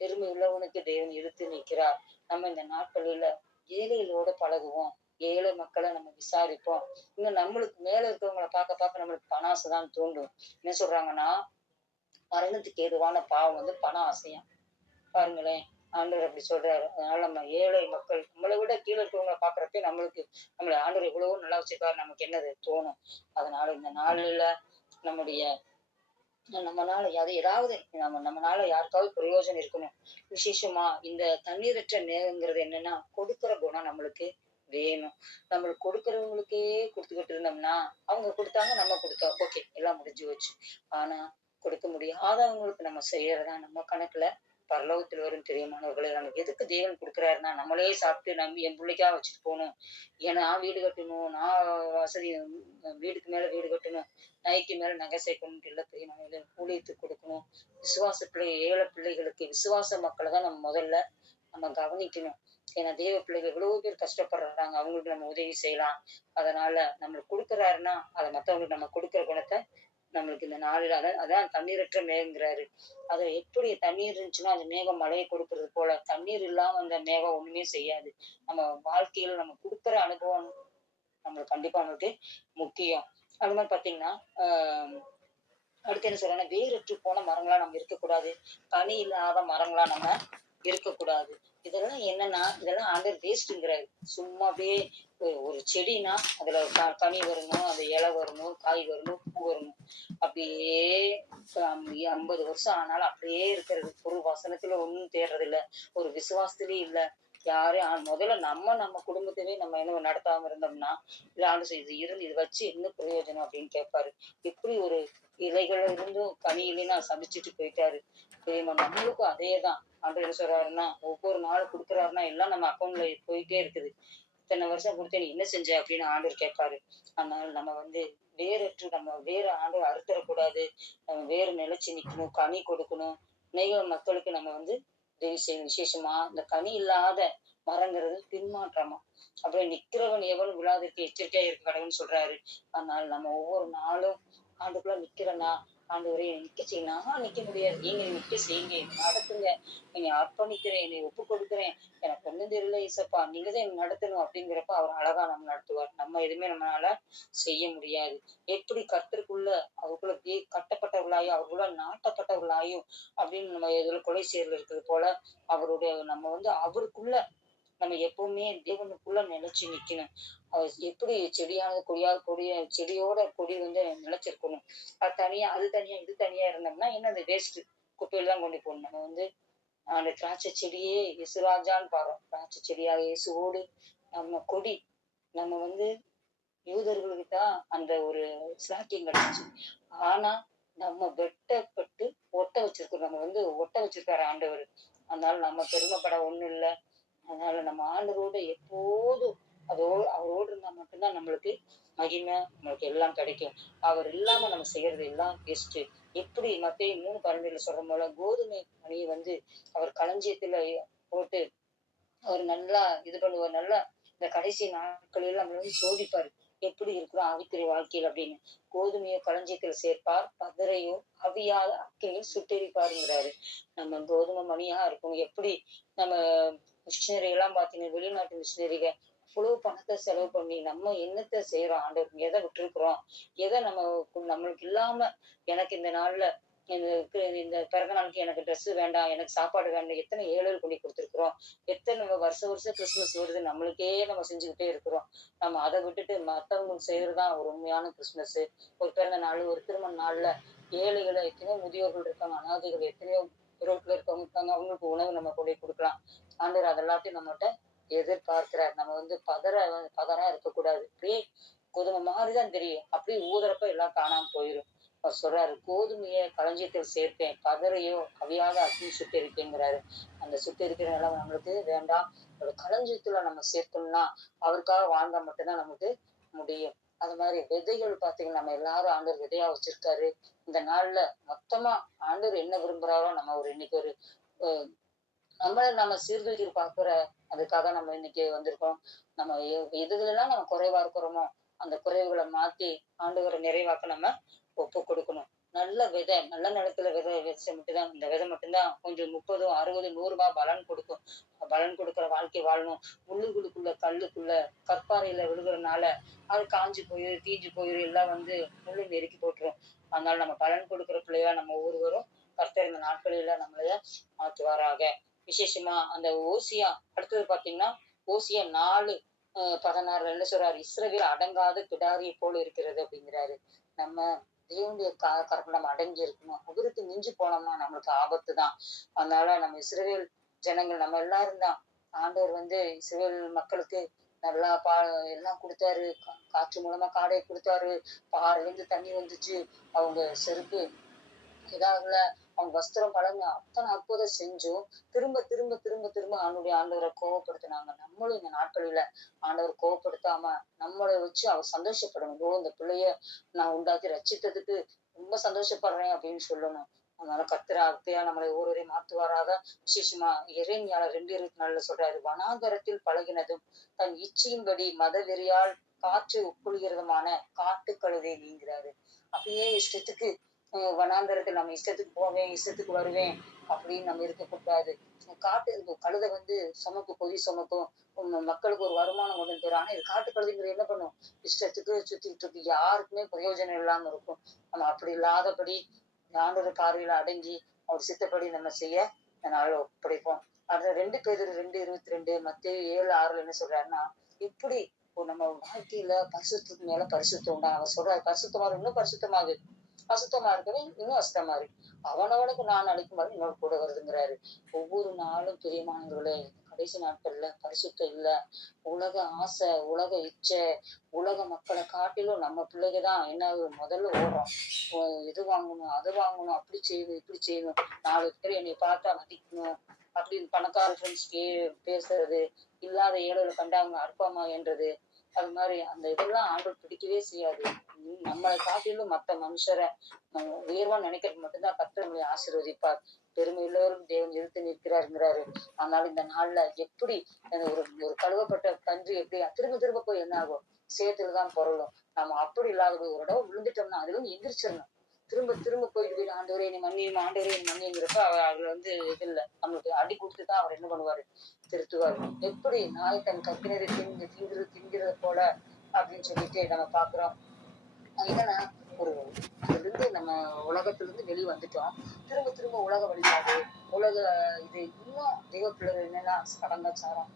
பெருமை உள்ளவனுக்கு தேவன் எதிர்த்து நிற்கிறார். நம்ம இந்த நாட்களில ஏழைகளோட பழகுவோம், ஏழை மக்களை நம்ம விசாரிப்போம். இன்னும் நம்மளுக்கு மேல இருக்கிறவங்களை பார்க்க பார்க்க நம்மளுக்கு பண ஆசைதான் தூண்டும். என்ன சொல்றாங்கன்னா, மரணத்துக்கு ஏதுவான பாவம் வந்து பண ஆசையாம். பாருங்களேன், ஆண்டவர் அப்படி சொல்றாரு. அதனால நம்ம ஏழை மக்கள் நம்மளை விட கீழே இருக்கிறவங்களை பாக்குறப்ப நம்மளுக்கு நம்மளை ஆண்டவர் எவ்வளவோ நல்லா வச்சிருக்காரு நமக்கு என்னது தோணும். அதனால இந்த நாளில நம்முடைய நம்மனால ஏதாவது நம்மனால யாருக்காவது பிரயோஜனம் இருக்கணும். விசேஷமா இந்த தண்ணீரற்ற நேரங்கிறது என்னன்னா, கொடுக்கிற குணம் நம்மளுக்கு வேணும். நம்மளுக்கு கொடுக்கிறவங்களுக்கே கொடுத்துக்கிட்டு இருந்தோம்னா அவங்க கொடுத்தாங்க நம்ம கொடுத்தோம், ஓகே எல்லாம் முடிஞ்சு போச்சு. ஆனா கொடுக்க முடியாதவங்களுக்கு நம்ம செய்யறதா நம்ம கணக்குல பரலோகத்தில் வரும் பிரியமானவர்களே. நமக்கு எதுக்கு தேவன் கொடுக்குறாருன்னா, நம்மளே சாப்பிட்டு நம்பி என் பிள்ளைக்கா வச்சுட்டு போகணும். ஏன்னா நான் வீடு கட்டணும், நான் வசதி வீடுக்கு மேல வீடு கட்டணும், நகைக்கு மேல நகை சேர்க்கணும்னு இல்ல பிரியமானவர்களே. ஊழியத்துக்கு கொடுக்கணும். விசுவாச ஏழை பிள்ளைகளுக்கு விசுவாச மக்களை தான் நம்ம முதல்ல நம்ம கவனிக்கணும். ஏன்னா தேவ பிள்ளைகள் எவ்வளவு பேர் கஷ்டப்படுறாங்க. அவங்களுக்கு நம்ம உதவி செய்யலாம். அதனால நம்மளுக்கு கொடுக்குறாருன்னா அதை மத்தவங்களுக்கு நம்ம கொடுக்குற குணத்தை நம்மளுக்கு இந்த நாளில் அதான் தண்ணீரற்ற மேகங்கிறாரு. அதை எப்படி தண்ணீர் இருந்துச்சுன்னா அந்த மேகம் மழையை கொடுக்கறது போல தண்ணீர் இல்லாம அந்த மேகம் ஒண்ணுமே செய்யாது. நம்ம வாழ்க்கையில நம்ம கொடுக்குற அனுபவம் நம்மளுக்கு கண்டிப்பா நம்மளுக்கு முக்கியம். அது மாதிரி பாத்தீங்கன்னா ஆஹ் அடுத்து என்ன சொல்றாங்கன்னா, வேரற்று போன மரங்களா நம்ம இருக்கக்கூடாது. கனி இல்லாத மரங்களா நம்ம இருக்கக்கூடாது. இதெல்லாம் என்னன்னா, இதெல்லாம் ஆண்டவர் வேஸ்ட்ங்கிறாரு. சும்மா அப்படியே ஒரு செடின்னா அதுல கனி வரணும், அந்த இலை வரணும், காய் வரணும், பூ வரணும். அப்படியே 50 வருஷம் ஆனாலும் அப்படியே இருக்கிறது. ஒரு வசனத்துல ஒண்ணும் தேர்றது இல்ல. ஒரு விசுவாசத்திலயும் இல்ல. யாரும் முதல்ல நம்ம குடும்பத்தவே நம்ம என்ன நடத்தாம இருந்தோம்னா, இல்ல ஆண்டு இது இருந்து இது வச்சு என்ன பிரயோஜனம் அப்படின்னு கேட்பாரு. எப்படி ஒரு இலைகள் இருந்தும் கனி இல்லைன்னா சபிச்சுட்டு போயிட்டாரு. நம்மளுக்கும் அதேதான். ஆண்டவர் என்ன சொல்றாருன்னா, ஒவ்வொரு நாளும் கொடுக்குறாருன்னா எல்லாம் நம்ம அக்கௌண்ட்ல போயிட்டே இருக்குது. இத்தனை வருஷம் கொடுத்தேன் நீ என்ன செஞ்ச அப்படின்னு ஆண்டவர் கேட்பாரு. அதனால நம்ம நம்ம வேற ஆண்டவர் அறுத்தரக்கூடாது. நம்ம வேறு நிலைச்சு நிக்கணும், கனி கொடுக்கணும். அநேக மக்களுக்கு நம்ம உதவி செய்யணும். விசேஷமா இந்த கனி இல்லாத மரங்கிறது பின்மாற்றமா. அப்படியே நிக்கிறவன் எவன் விழாதிற்கு எச்சரிக்கையா இருக்க கடவுள்னு சொல்றாரு. அதனால நம்ம ஒவ்வொரு நாளும் ஆண்டுக்குள்ள நிக்கிறேன்னா, ஆண்டவரே நிக்க செய்யணும். நிக்க முடியாது. நீங்க நிக்க செய்யுங்க, நடத்துங்க. என்னை அர்ப்பணிக்கிறேன், என்னை ஒப்பு கொடுக்குறேன். எனக்கு ஒண்ணும் தெரியல ஏசப்பா, நீங்க தான் என்னை நடத்தணும் அப்படிங்கிறப்ப அவர் அழகா நம்ம நடத்துவார். நம்ம எதுவுமே நம்மளால செய்ய முடியாது. எப்படி கர்த்தருக்குள்ள அவருக்குள்ள கட்டப்பட்டவர்களாயும் அவருக்குள்ள நாட்டப்பட்டவர்களாயும் அப்படின்னு நம்ம இதுல கொலை செய்யறது இருக்கிறது போல அவருடைய நம்ம அவருக்குள்ள நம்ம எப்பவுமே தேவனுக்குள்ள நிலைச்சு நிக்கணும். எப்படி செடியானது செடியோட கொடி நிலைச்சிருக்கணும். அது தனியா இது தனியா இருந்தோம்னா அது வேஸ்ட். குப்பையில தான் கொண்டு போகணும். நம்ம அந்த திராட்சை செடியே இயேசுராஜான்னு பாடுறோம். திராட்சை செடியாக இயேசுவோடு நம்ம கொடி. நம்ம யூதர்களுக்கு தான் அந்த ஒரு ஸ்லாக்கியம் கிடைச்சு. ஆனா நம்ம வெட்டப்பட்டு ஒட்ட வச்சிருக்கோம். நம்ம ஒட்ட வச்சிருக்காரு ஆண்டவர். அதனால நம்ம பெருமைப்பட ஒண்ணும் இல்லை. அதனால நம்ம ஆண்டவரோட எப்போதும் அவரோடு இருந்தா மட்டும்தான் நம்மளுக்கு மகிமை, நம்மளுக்கு எல்லாம் கிடைக்கும். அவர் இல்லாம நம்ம செய்யறது எல்லாம் வேஸ்ட். எப்படி மத்தேயு 3:12 சொல்ற போல கோதுமை மணியை அவர் களஞ்சியத்துல போட்டு அவர் நல்லா இது பண்ணுவார். நல்லா இந்த கடைசி நாட்களில் நம்மள சோதிப்பாரு. எப்படி இருக்கிறோம் ஆவிக்குரிய வாழ்க்கையில் அப்படின்னு. கோதுமையை களஞ்சியத்துல சேர்ப்பார், பதரையும் அவியாத அக்கினியில் சுட்டெரிப்பாருங்கிறாரு. நம்ம கோதுமை மணியா இருக்கும். எப்படி நம்ம மிஷினரி எல்லாம் பாத்தீங்கன்னா, வெளிநாட்டு மிஷினரிக அவ்வளவு பணத்தை செலவு பண்ணி நம்ம என்னத்தை செய்யறோம் ஆண்டவர், எதை விட்டுருக்குறோம், எதை நம்மளுக்கு இல்லாம எனக்கு இந்த நாள்ல இந்த பிறந்த நாளுக்கு எனக்கு ட்ரெஸ் வேண்டாம், எனக்கு சாப்பாடு வேண்டாம், எத்தனை ஏழைகள் கொண்டு கொடுத்துருக்குறோம். எத்தனை நம்ம வருஷம் கிறிஸ்துமஸ் வருது, நம்மளுக்கே நம்ம செஞ்சுக்கிட்டே இருக்கிறோம். நம்ம அதை விட்டுட்டு மத்தவங்களுக்கு செய்யறதுதான் ஒரு உண்மையான கிறிஸ்துமஸ். ஒரு பிறந்த நாள், ஒரு திருமண நாள்ல ஏழைகளை எத்தனையோ முதியோர்கள் இருக்காங்க, அனாதைகள் எத்தனையோ ரோட்ல இருக்கவங்க இருக்காங்க. அவங்களுக்கு உணவு நம்ம கொண்டு கொடுக்கலாம். ஆண்டவர் அதெல்லாத்தையும் நம்மகிட்ட எதிர்பார்க்கிறார். நம்ம பதறா இருக்கக்கூடாது. அப்படியே கோதுமை மாதிரிதான் தெரியும். அப்படியே ஊதுறப்ப எல்லாம் காணாம போயிரும். அவர் சொல்றாரு, கோதுமையை களஞ்சியத்தில் சேர்ப்பேன், பதறையோ அவியாத அக்னி சுட்டெரிப்பேங்கிறாரு. அந்த சுட்டெரிக்கிற நிலம் நம்மளுக்கு வேண்டாம். ஒரு களஞ்சியத்துல நம்ம சேர்த்தோம்னா அவருக்காக வாழ்ந்தா மட்டும்தான் நமக்கு முடியும். அது மாதிரி விதைகள் பாத்தீங்கன்னா நம்ம எல்லாரும் ஆண்டவர் விதையா வச்சிருக்காரு. இந்த நாள்ல மொத்தமா ஆண்டவர் என்ன விரும்புறாரோ நம்ம இன்னைக்கு ஒரு நம்ம சீர்தூக்கி பாக்குற அதுக்காக நம்ம இன்னைக்கு வந்திருக்கோம். நம்ம எதுலாம் நம்ம குறைவா இருக்கிறோமோ அந்த குறைவுகளை மாத்தி ஆண்டவரை நிறைவாக்க நம்ம ஒப்பு கொடுக்கணும். நல்ல விதை, நல்ல நிலத்துல விதைச்ச மட்டும்தான் இந்த விதை மட்டும்தான் கொஞ்சம் 30, 60, 100 பலன் கொடுக்கும். பலன் கொடுக்குற வாழ்க்கை வாழணும். முள்ளுகளுக்குள்ள கல்லுக்குள்ள கற்பாறையில விழுகிறதுனால அது காஞ்சு போயிரு, தீஞ்சு போயிரு, எல்லாம் முள்ளு நெருக்கி போட்டுரும். அதனால நம்ம பலன் கொடுக்குற பிள்ளையா நம்ம ஒவ்வொருவரும் கர்த்தர் இந்த நாட்களில நம்மளைய மாற்றுவாராக. விசேஷமா அந்த ஓசியா அடுத்தது பாத்தீங்கன்னா ஓசியா 4:16 என்ன சொல்றாரு, இஸ்ரவேல் அடங்காத கிடாரியை போல இருக்கிறது அப்படிங்கிறாரு. நம்ம தேவனுடைய கரத்துல நம்ம அடங்கி இருக்கணும். அவருக்கு மிஞ்சி போனோம்னா நம்மளுக்கு ஆபத்து தான். அதனால நம்ம இஸ்ரவேல் ஜனங்கள் நம்ம எல்லாரும் தான். ஆண்டவர் இஸ்ரவேல் மக்களுக்கு நல்லா எல்லாம் கொடுத்தாரு. காற்று மூலமா காடையை கொடுத்தாரு. பாறையிலிருந்து தண்ணி வந்துச்சு. அவங்க செருப்பு இதாகல. அவங்க வஸ்திரம் பழங்க அத்தனை அற்புதம் செஞ்சும் திரும்ப திரும்ப திரும்ப திரும்ப ஆண்டவரை கோவப்படுத்தினாங்க. நம்மளும் இந்த நாட்களில ஆண்டவர் கோவப்படுத்தாம நம்மளை வச்சு அவர் சந்தோஷப்படணும். ஓ, இந்த பிள்ளைய நான் உண்டாக்கி ரட்சித்ததுக்கு ரொம்ப சந்தோஷப்படுறேன் அப்படின்னு சொல்லணும். அதனால கர்த்தர் அப்படியா நம்மளை ஒருவரை மாத்துவாராக. விசேஷமா எரேமியால 2:24 சொல்றாரு, வனாந்தரத்தில் பழகினதும் தன் இச்சையின்படி மதவெறியால் காற்று உட்கொள்கிறதுமான காட்டு கழுதை நீங்கிறாரு. அப்படியே இஷ்டத்துக்கு வனாந்தரத்துல நம்ம இஷ்டத்துக்கு போவேன், இஷ்டத்துக்கு வருவேன் அப்படின்னு நம்ம இருக்கக்கூடாது. காட்டு கழுதை வந்து சுமக்கும், பொதி சுமக்கும், மக்களுக்கு ஒரு வருமானம் கொண்டு தரும். ஆனா இது காட்டு கழுதைங்கிறது என்ன பண்ணும்? இஷ்டத்துக்கு சுத்திட்டு இருக்கு, யாருக்குமே பிரயோஜனம் இல்லாம இருக்கும். நம்ம அப்படி இல்லாதபடி ஆண்டவர் பார்வையில அடங்கி அவர் சித்தப்படி நம்ம செய்ய இந்த நாள் ஒப்படைப்போம். அடுத்த 2 பேதுரு 2:22, மத்தேயு 7:6 என்ன சொல்றாருன்னா, இப்படி நம்ம வாழ்க்கையில பரிசுத்தத்துக்கு மேல பரிசுத்தம் உண்டா? அவர் சொல்றாரு, பரிசுத்தமா இன்னும் பரிசுத்தமாகு, அசுத்தமா இருக்கவன் இன்னும் அசுத்தமா இருக்கு, அவனவனுக்கு நான் அளிக்கும் மாதிரி இன்னொரு கூட வருதுங்கிறாரு. ஒவ்வொரு நாளும் பிரியமானவர்களே, கடைசி நாட்கள்ல பரிசுத்தம் இல்ல, உலக ஆசை, உலக இச்சை, உலக மக்களை காட்டிலும் நம்ம பிள்ளைங்கதான் என்ன முதல்ல ஓடுறோம். இது வாங்கணும், அது வாங்கணும், அப்படி செய்யணும், இப்படி செய்யணும், 4 பேர் என்னை பார்த்தா மதிக்கணும் அப்படின்னு பணக்கார ஃப்ரெண்ட்ஸ் பேசுறது, இல்லாத ஏழைகளை கண்டா அவங்க அற்பமா என்றது, அது மாதிரி அந்த இதெல்லாம் ஆண்டவர் பிடிக்கவே செய்யாது. நம்மளை காட்டிலும் மத்த மனுஷரை உயர்வா நினைக்கிறது மட்டும்தான் கர்த்தர் நம்மளை ஆசீர்வதிப்பார். பெருமை உள்ளவரும் தேவன் எதிர்த்து நிற்கிறாருங்கிறாரு. அதனால இந்த நாள்ல எப்படி ஒரு ஒரு கழுவப்பட்ட பன்றி எப்படி திரும்ப திரும்ப போய் என்ன ஆகும்? சேத்துலதான் பொருளும். நம்ம அப்படி இல்லாத ஒரு தடவை விழுந்துட்டோம்னா அதுல எந்திரிச்சிடணும். திரும்ப திரும்ப போயிட்டு போயிட்டு ஆண்டவரே என்னை மன்னியும், ஆண்டவரே என்னை மன்னிங்கிறப்ப அவர் வந்து இது இல்லை, நம்மளுக்கு அடி கொடுத்துதான் அவர் என்ன பண்ணுவாரு? திருத்துவாரு. எப்படி நாய் தன் கற்பினரை திங்கிறது போல அப்படின்னு சொல்லிட்டு நம்ம பாக்குறோம். என்னன்னா ஒரு அதுல இருந்து நம்ம உலகத்துல இருந்து வெளியே வந்துட்டோம். திரும்ப திரும்ப உலக வழிபாடு, உலக இது இன்னும் தெய்வ பிள்ளைகள் என்னன்னா கடங்காச்சாரம்.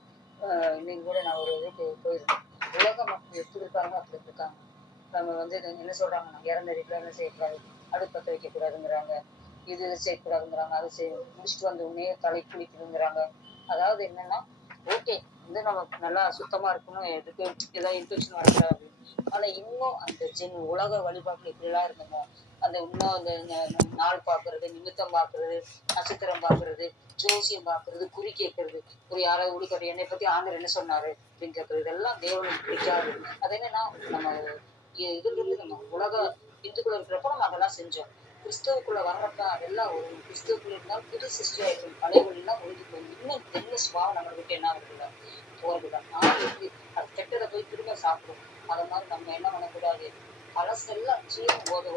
இன்னைக்கு கூட நான் ஒரு இதுக்கு போயிருந்தேன். உலக மக்கள் எப்படி இருக்காங்க அப்படி இருக்காங்க. நம்ம வந்து என்ன சொல்றாங்க, நம்ம இறந்த வீட்டுல என்ன செய்யக்கூடாது, அடுப்பத்த வைக்க கூடாதுங்கிறாங்க, இது செய்யக்கூடாதுங்கிறாங்க, அது முடிச்சுட்டு வந்த உடனே தலை குளிக்கணுங்கிறாங்க. அதாவது என்னன்னா, ஓகே வந்து நம்ம நல்லா சுத்தமா இருக்கணும், எதுக்கு ஏதாவது இன்ஃபெக்ஷன் வரக்கூடாது. ஆனா இன்னும் அந்த உலக வழிபாட்டுல இப்படி எல்லாம் இருந்தோமோ, அந்த இன்னும் அந்த நாள் பாக்குறது, நிமித்தம் பாக்குறது, நட்சத்திரம் பாக்குறது, ஜோசியம் பாக்குறது, குறி கேட்கறது, ஒரு யாராவது ஒளிக்கட்டு என்னை பத்தி ஆண்டவர் என்ன சொன்னாரு அப்படின்னு கேட்கறது, இதெல்லாம் தேவனுக்கு பிடிக்காது. அது என்னன்னா நம்ம இதுல இருந்து நம்ம உலக இந்துக்குள்ள இருக்கிறப்ப நம்ம அதெல்லாம் செஞ்சோம். கிறிஸ்தவுக்குள்ள வர்றப்ப அதெல்லாம் ஒரு கிறிஸ்தவுக்குள்ள இருந்தாலும் புது சிருஷ்டியா இருக்கும். பழைய ஒளியெல்லாம் ஒழுங்கி போகும். இன்னும் என்ன சுபாவம் நம்ம விட்டு என்ன இருக்குல்ல போறதுதான். நாள் இருக்கு, அது கெட்டதை போய் திரும்ப சாப்பிடும். அது மாதிரி நம்ம என்ன பண்ணக்கூடாது, பழசெல்லாம்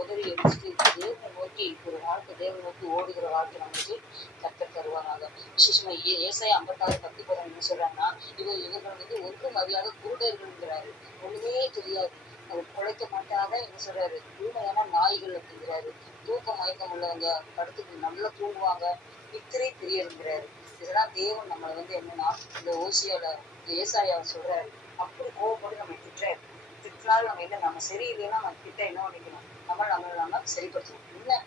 உதவி எடுத்துட்டு தேவனை நோக்கி ஒரு வாழ்க்கை, தேவனை நோக்கி ஓடுகிற வாழ்க்கை நம்மளுக்கு கர்த்தர் தருவாங்க. விசேஷமா ஏசாயா 56:10 என்ன சொல்றாங்கன்னா, இவர்கள் வந்து ஒன்றும் அறியாத குருடர்கள்ங்கிறாரு. ஒண்ணுமே தெரியாது, அவர் குழைக்க மாட்டாத என்ன சொல்றாரு, ஊமையான நாய்கள் அப்படிங்கிறாரு. தூக்க மயக்கம் உள்ளவங்க படுத்துக்கு நல்லா தூங்குவாங்க, நித்திரை தெரியலுங்கிறாரு. இதெல்லாம் தேவன் நம்மளை வந்து என்னன்னா இந்த ஓசியால ஏசாயாவை சொல்றாரு. அப்படி கோவப்பட்டு நம்ம திட்டினாலும் நம்ம என்ன, நம்ம சரியில்லைன்னா நம்ம கிட்ட என்ன பண்ணிக்கணும், நம்ம சரிப்படுத்தணும். என்ன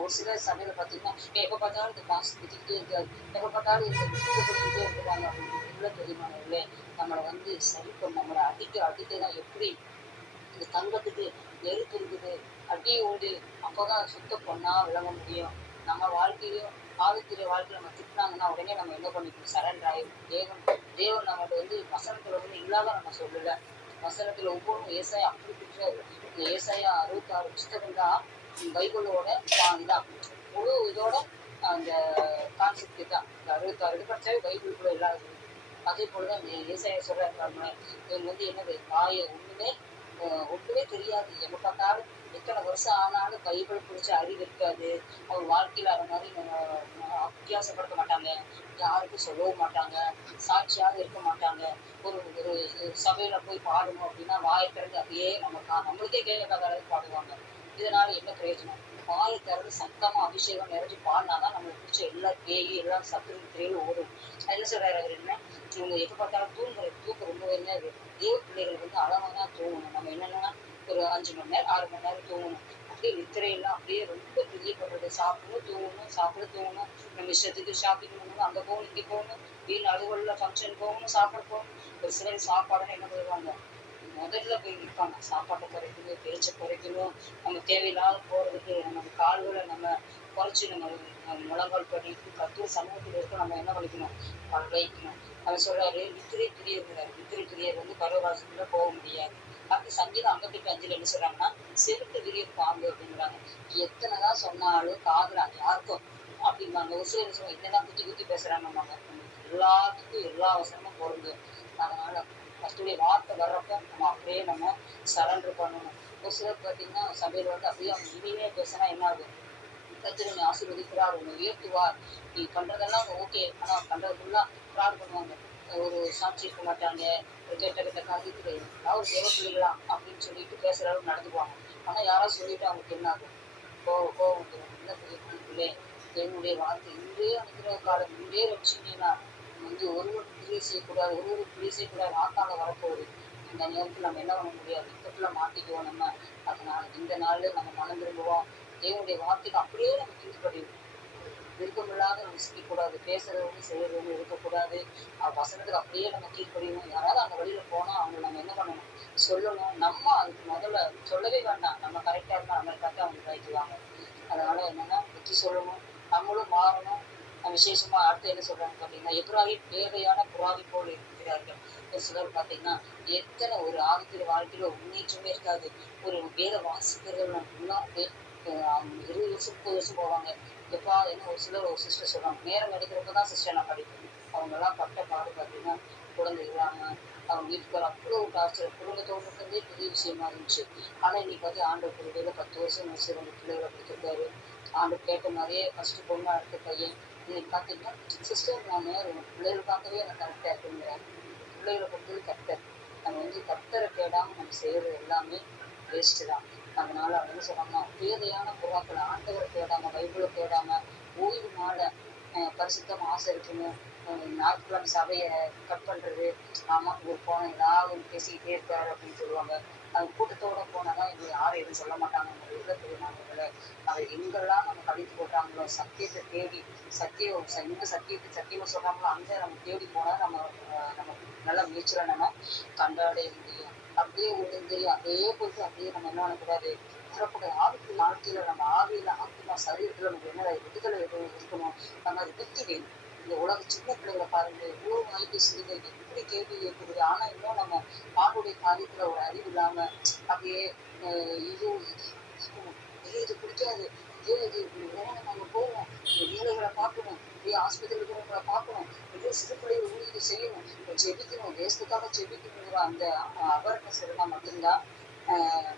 ஒரு சில சபையில பாத்தீங்கன்னா எப்ப பார்த்தாலும் இந்த பாச திட்டிக்கிட்டே இருக்காரு, எப்ப பார்த்தாலும் இந்த குற்றப்படுத்திக்கிட்டே இருக்கிறாங்க அப்படின்னு. இல்ல தெரியுமானவர்களே, நம்மளை வந்து சரி பண்ண, நம்மளை அடிக்கதான் எப்படி இந்த தங்கத்துக்கு நெருப்பு இருக்குது, அடி உண்டு, அப்பதான் சுத்த பொண்ணா விளங்க முடியும். நம்ம வாழ்க்கையிலும் ஆவிக்குரிய வாழ்க்கையில நம்ம திட்டினாங்கன்னா உடனே நம்ம என்ன பண்ணிக்கணும், சரண்டர் ஆயிடும். தேவன் நம்மகிட்ட வந்து வசனத்துல வந்து இல்லாத நம்ம சொல்லல, வசனத்துல ஒவ்வொன்றும் ஏசாயா அப்படி திட்டுறாரு. இந்த ஏசாயா 66 புஸ்தகம் தான் பைபிளோட இதான் முழு இதோட அந்த கான்செப்ட் தான். இந்த 66 இது படிச்சாவே பைபிளுக்குள்ள இல்லாத. அதே போலதான் ஏசாயா சொல்றாரு, இவங்க வந்து என்னது ஒண்ணுமே தெரியாது, எப்ப பார்த்தாலும் எத்தனை வருஷம் ஆனாலும் பைபிள் குறிச்ச அறிவு இருக்காது, அவங்க வாழ்க்கையில அதை மாதிரி வித்தியாசப்படுத்த மாட்டாங்க, யாருக்கும் சொல்லவும் மாட்டாங்க, சாட்சியாக இருக்க மாட்டாங்க. ஒரு ஒரு சபையில போய் பாடணும் அப்படின்னா வாயை திறந்து அப்படியே நம்மளுக்கே கேட்காத அளவுக்கு பாடுவாங்க. இதனால என்ன பிரயோஜனம்? வாயை திறந்து சத்தமா அபிஷேகம் நிறைஞ்சு பாடினாதான் நம்மளுக்கு பிடிச்ச எல்லா பேய் எல்லாம் சத்துரு திரையில ஓடும். என்ன சொல்றாரு அவர், என்ன இவங்க எப்ப பார்த்தாலும் தூக்கம் ரொம்ப என்ன தேவ பிள்ளைகள் வந்து அளவாதான் தூங்கணும். நம்ம என்னன்னா ஒரு 5 மணி நேரம் 6 மணி நேரம் தூங்கணும். அப்படியே நித்திரையெல்லாம் அப்படியே ரொம்ப பிரியப்படுறது, சாப்பிடணும் தூங்கணும், சாப்பிட தூங்கணும், நம்ம இஷ்டத்துக்கு ஷாப்பிங் பண்ணணும், அங்க போகணும், இங்க போகணும், வீண் அலுவலில் ஃபங்க்ஷன் போகணும், சாப்பிட போகணும். ஒரு சிலர் சாப்பாடுன்னு என்ன பண்ணுவாங்க, முதல்ல போய் நிற்பாங்க, சாப்பாட்டை குறைக்கணும், பேச்சை குறைக்கணும், நம்ம தேவையில்லாத போறதுக்கு நம்ம கால்களை நம்ம குறைச்சி நம்ம முழங்கால் பண்ணிட்டு கத்தூர் சமூகத்தில் இருக்க நம்ம என்ன பண்ணிக்கணும், வைக்கணும். அவர் சொல்றாரு, நித்திரை பிரியர் நித்திரை பிரியர் வந்து பரவராசத்துல போக முடியாது. அப்படி சங்கீதம் 58:5 என்ன சொல்றாங்கன்னா, செருக்கு விரியர் பாம்பு அப்படிங்கிறாங்க. எத்தனைதான் சொன்னாலும் காதுல யாருக்கும் அப்படிம்பாங்க. ஒரு சிலர் என்ன சொல்லுவாங்க, என்னதான் குத்தி குத்தி பேசுறாங்கம்பாங்க. எல்லாத்துக்கும் எல்லா வசனமும் பொருந்தும். அதனால கர்த்தருடைய வார்த்தை வர்றப்ப நம்ம அப்படியே நம்ம சரண்டர் பண்ணணும். ஒரு சிலர் பார்த்தீங்கன்னா சபையில வந்து அப்படியே அவங்க இனிமையா பேசினா என்ன ஆகும், கர்த்தர் உன்னை ஆசீர்வதிக்கிறார், உன்னை உயர்த்துவார், நீ பண்றதெல்லாம் ஓகே, ஆனா பண்றது ஃபுல்லா ஃப்ராட் பண்ணுவாங்க. ஒரு சாட்சி இருக்க மாட்டாங்க, ஒரு கெட்ட கெட்ட காரியத்துல ஏதாவது ஒரு தேவ பிள்ளைகளா அப்படின்னு சொல்லிட்டு பேசுற அளவுக்கு நடந்துக்குவாங்க. ஆனா யாராவது சொல்லிட்டு அவங்களுக்கு என்ன ஆகும், கோவம் வந்துடும். என்ன பிள்ளை, என்னுடைய வார்த்தை இன்றே அனுகிரக காலம், இன்றே ரட்சிங்கன்னா வந்து ஒருவருக்கு கிரியை செய்யக்கூடாது, ஒருவருக்கு கிரியை செய்யக்கூடாது, ஆத்தால வரப்போகுது. இந்த நேரத்தில் நம்ம என்ன பண்ண முடியாது, இக்கட்டுல மாட்டிக்குவோம் நம்ம. அதனால இந்த நாள்ல நம்ம மனம் திரும்புவோம், தேவனுடைய வார்த்தைக்கு அப்படியே நம்ம கீழ்ப்படிவோம். விருப்பமில்லாத நம்ம செய்யக்கூடாது, பேசுறவங்க செய்யறவங்க இருக்கக்கூடாது. வசனத்துக்கு அப்படியே நம்ம கீழ்ப்படியணும். யாராவது அந்த வழியில போனா அவங்க நம்ம என்ன பண்ணணும், சொல்லணும். நம்ம அதுக்கு முதல்ல சொல்லவே வேண்டாம், நம்ம கரெக்டா இருந்தா நம்மளை பார்த்து அவங்க கழிக்குவாங்க. அதனால என்னன்னா புத்தி சொல்லணும், நம்மளும் மாறணும். விசேஷமா அடுத்து என்ன சொல்றாங்க பாத்தீங்கன்னா, எப்ராஹிம் பேதையான புறாவை போல் இருக்கிறார்கள். ஒரு சிலர் பாத்தீங்கன்னா எத்தனை ஒரு ஆவிக்குரிய வாழ்க்கையில ஒரு முன்னேற்றமே இருக்காது. ஒரு வேத வாசிக்கிறவங்க முன்னாடி 20 வருஷம் 30 வருஷம் போவாங்க. எப்பா என்ன ஒரு சிலர் ஒரு சிஸ்டர் சொல்றாங்க, நேரம் கிடைக்கிறப்பதான் சிஸ்டர் நான் படிப்பேன். அவங்க எல்லாம் பட்ட பாடு பாத்தீங்கன்னா குழந்தை இல்லாம அவங்க வீட்டுக்கு அவ்வளோ டார்ச்சர், குடும்பத்தோடு இருந்தே பெரிய விஷயமா இருந்துச்சு. ஆனா இன்னைக்கு வந்து ஆண்டவர் பிள்ளைகளை 10 வருஷம் முடிச்சு 2 பிள்ளைகளை கொடுத்துருக்காரு. ஆண்டவர் கேட்ட மாதிரியே ஃபர்ஸ்ட் பொண்ணு அடுத்த பையன். இன்னைக்கு பாத்தீங்கன்னா சிஸ்டர் நான் பிள்ளைகளுக்காகவே எனக்கு கரெக்டா இருக்குங்கிறாரு. பிள்ளைகளை பொறுத்தது கர்த்தர். நம்ம வந்து கர்த்தரை தேடாம நம்ம செய்யறது எல்லாமே வேஸ்ட் தான். அதனால அவங்க என்ன சொல்றாங்கன்னா, பேதையான புறாக்களை ஆண்டவரை தேடாம, பைபிளை தேடாம, ஓய்வு நாள பரிசுத்தமா ஆசை இருக்கணும், ஞாயிற்றுக்கிழமை சபையை கட் பண்றது, ஆமா இவர் போன ஏதாவது பேசிக்கிட்டே இருக்காரு அப்படின்னு சொல்லுவாங்க. அது கூட்டத்தோட போனாதான் இவங்க யாரும் எதுவும் சொல்ல மாட்டாங்க. தெரியுமாங்கள அதை எங்கெல்லாம் நம்ம கழித்து போட்டாங்களோ, சத்தியத்தை தேடி சத்தியம் எங்க சத்தியமா சொல்றாங்களோ அங்க நம்ம தேடி போனா நம்ம நம்ம நல்ல முயற்சியில நம்ம கண்டாடைய முடியும். அப்படியே ஒண்ணு தெரியும், அப்படியே போயிட்டு அப்படியே நம்ம என்ன பண்ணக்கூடாது, வரக்கூடிய ஆவிக்குரிய வாழ்க்கையில நம்ம ஆவியில ஆத்மா சரீரத்துல நமக்கு என்ன விடுதலை இருக்கணும். நம்ம அதை புத்தி வேணும். இந்த உலக சின்ன பிள்ளைகளை பாருங்க, எவ்வளவு வாய் பேசுதுங்க, எப்படி கேள்வி கேட்குது. ஆனா இன்னும் நம்ம ஆணுடைய காரியத்துல ஒரு அறிவு இல்லாம அப்படியே இது இது பிடிக்காது, இது நம்ம அங்க போவோம், ஏழைகளை பார்க்கணும், இப்படியே ஆஸ்பத்திரியில் இருக்கிறவங்களை பார்க்கணும், இதே சிறு பிள்ளைகள் ஊழியத்தை செய்யணும், ஜெபிக்கணும், தேசத்துக்காக ஜெபிக்கணுங்கிற அந்த அவேர்னஸ் இருந்தால் மட்டும்தான்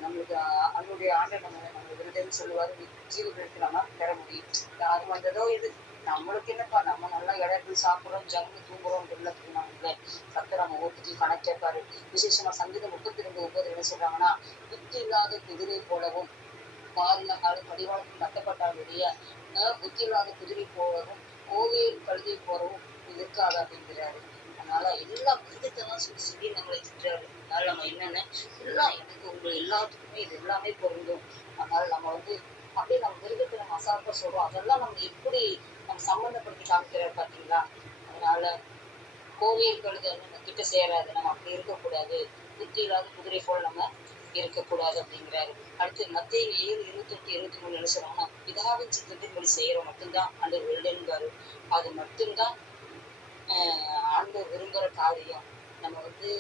நம்மளுக்கு அவங்களுடைய ஆண்டை நம்ம விருதுன்னு சொல்லுவாரு, ஜீவர்களுக்கு நம்ம பெற முடியும். யாரு வந்ததோ இது நம்மளுக்கு என்னப்பா, நம்ம நல்லா இடத்துல சாப்பிடுறோம், ஜங்கு தூங்குறோம், நாங்களே கர்த்தர் நம்ம ஒவ்வொருத்தையும் கணக்கு கேட்பாரு. விசேஷமா சங்கீதம் 32:9 என்ன சொல்றாங்கன்னா, புத்தி இல்லாத குதிரை போலவும் பாரில்லாமல் படிவாளத்தில் கட்டப்பட்டாலுடைய புத்தி இல்லாத குதிரை போலவும் கோவையில் கழுதை போறவும் இருக்காது அப்படிங்கிறாரு. அதனால எல்லா மிருகத்தெல்லாம் சொல்லி நம்மளை திட்டுறாரு. அதனால நம்ம என்னென்ன எல்லாம் எனக்கு உங்க எல்லாத்துக்குமே இது எல்லாமே பொருந்தும். அதனால நம்ம வந்து அப்படியே நம்ம மிருகத்தை நம்ம அசால்ட்டா சொல்றோம், அதெல்லாம் நம்ம எப்படி நம்ம சம்பந்தப்படுத்தி காமிக்கிறாரு பாத்தீங்களா. அதனால கோவில் கழுதை நம்ம கிட்ட சேராது, நம்ம அப்படி இருக்கக்கூடாது, புத்தி இல்லாத குதிரை போல நம்ம இருக்கக்கூடாது அப்படிங்கிறாரு. அடுத்து மத்தேயு 7:28-23 என்ன சொல்றாங்கன்னா, பிதாவின் சித்தத்தின்படி செய்யற மட்டும்தான் ஆண்டவர் வெள்ளன்பாரு. அது மட்டும்தான் ஆண்டவர் விரும்புற காரியம். நம்ம வந்து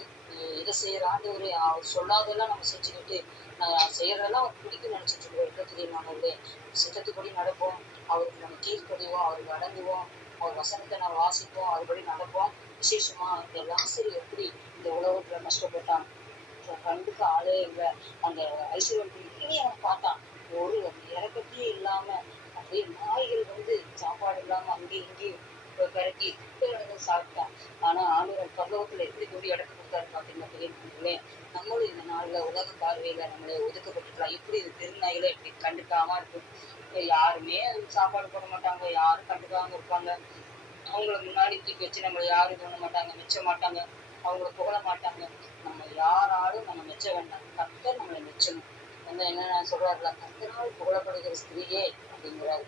இதை செய்யற ஆண்டவரே அவர் சொல்லாதெல்லாம் நம்ம செஞ்சுக்கிட்டு செய்யறதெல்லாம் அவர் பிடிக்கும்னு நினைச்சிட்டு இருக்கோம். எப்ப தெரியுமாங்களே, சித்தத்துப்படி நடப்போம், அவருக்கு நம்ம கீழ்ப்படிவோம், அவருக்கு அடங்குவோம், அவர் வசனத்தை நம்ம வாசிப்போம், அதுபடி நடப்போம். விசேஷமா இந்த லாசரு எப்படி இந்த உலகத்துல கஷ்டப்பட்டான், கண்டுக்க ஆளே இல்லை. அந்த ஐஸ்வர்யம் அவன் பார்த்தான், ஒரு இறக்கத்தையே இல்லாம அப்படியே நாய்கள் வந்து சாப்பாடு இல்லாம அங்கேயும் இங்கேயும் கரக்கி குப்பை இடங்கள் சாப்பிட்டான். ஆனா ஆண்டவர் பரலோகத்துல எப்படி கொண்டு இடத்த கொடுத்தாரு பாத்தீங்கன்னா தெரியுங்களே. நம்மளும் இந்த நாள்ல உலக பார்வையில நம்மளை ஒதுக்கப்பட்டுக்கலாம். எப்படி இது திருநாய்களை இப்படி கண்டுக்காம இருக்கும், யாருமே சாப்பாடு போட மாட்டாங்க, யாரும் கண்டுக்காம இருப்பாங்க. அவங்கள முன்னாடி தூக்கி வச்சு நம்மளை யாரும் பண்ண மாட்டாங்க, மெச்ச மாட்டாங்க, அவங்கள புகழ மாட்டாங்க. நம்ம யாராலும் நம்ம மெச்ச வேண்டாம், கர்த்தர் நம்மளை மெச்சணும். என்ன சொல்றாருல, கர்த்தரால் புகழப்படுகிற ஸ்திரீயே அப்படிங்கிறாரு.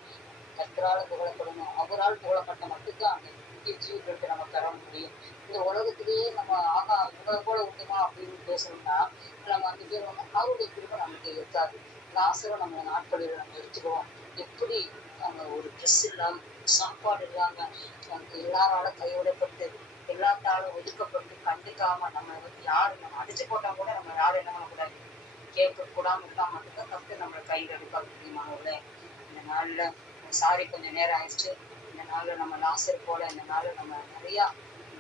கர்த்தரால் புகழப்படணும், அவரால் புகழப்பட்ட மட்டும்தான் அந்த புதிய ஜீவர்களுக்கு நம்ம பெற முடியும். இந்த உலகத்திலேயே நம்ம ஆகா இவங்களை போல உண்டுமா அப்படின்னு பேசணும்னா நம்ம அந்த பேர் அவருடைய குடும்பம் நமக்கு இருக்காது. லாசரை நம்ம நாட்களில் நம்ம எடுத்துக்குவோம். எப்படி நம்ம ட்ரெஸ் இல்லாம, சாப்பாடு இல்லாம, எல்லாரால கைவிடப்பட்டு, எல்லாத்தாலும் ஒதுக்கப்பட்டு, கண்டுக்காம நம்ம வந்து யாரு நம்ம அடிச்சு போட்டா கூட நம்ம யாரும் என்ன பண்ணக்கூடாது, கேட்க கூடாம இருந்தா மட்டும்தான் கர்த்தர் நம்மளை கையில் எடுப்பார். பிரியமானவர்களே, இந்த நாள்ல சாரி கொஞ்சம் நேரம் ஆயிடுச்சு. இந்த நாள்ல நம்ம லாசர் போல இந்த நாள்ல நம்ம நிறைய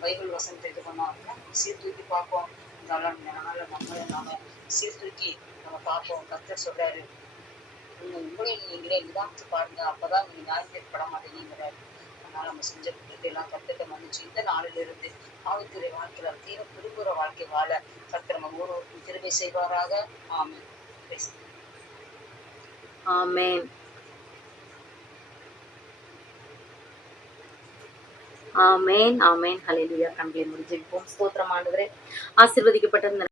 பைபிள் வசனத்தை இது பண்ணோம் அப்படின்னா சீர்தூக்கி பார்ப்போம். இருந்தாலும் இந்த நாள்ல நாம சீர்தூக்கி நம்ம பார்ப்போம். கர்த்தர் சொல்றாரு, உங்களை நீங்களே நிதானித்து பாருங்க, அப்பதான் நீங்க நியாயத்திற்பட மாட்டீங்கிறாரு. அதனால நம்ம செஞ்ச குற்றத்தை எல்லாம் கர்த்தர்ட்ட மன்னிச்சு இந்த நாளிலிருந்து ஆவிக்குரிய வாழ்க்கையில தீர திருப்புற வாழ்க்கை வாழ கர்த்தர் நம்ம ஒவ்வொருவருக்கும் கிருபை செய்வாராக. ஆமென். ஆமென். ஆமென். ஆமென். ஹல்லேலூயா. கண்களை மூடி ஜெபிப்போம். ஸ்தோத்திரம் ஆண்டவரே. ஆசீர்வதிக்கப்பட்ட இந்த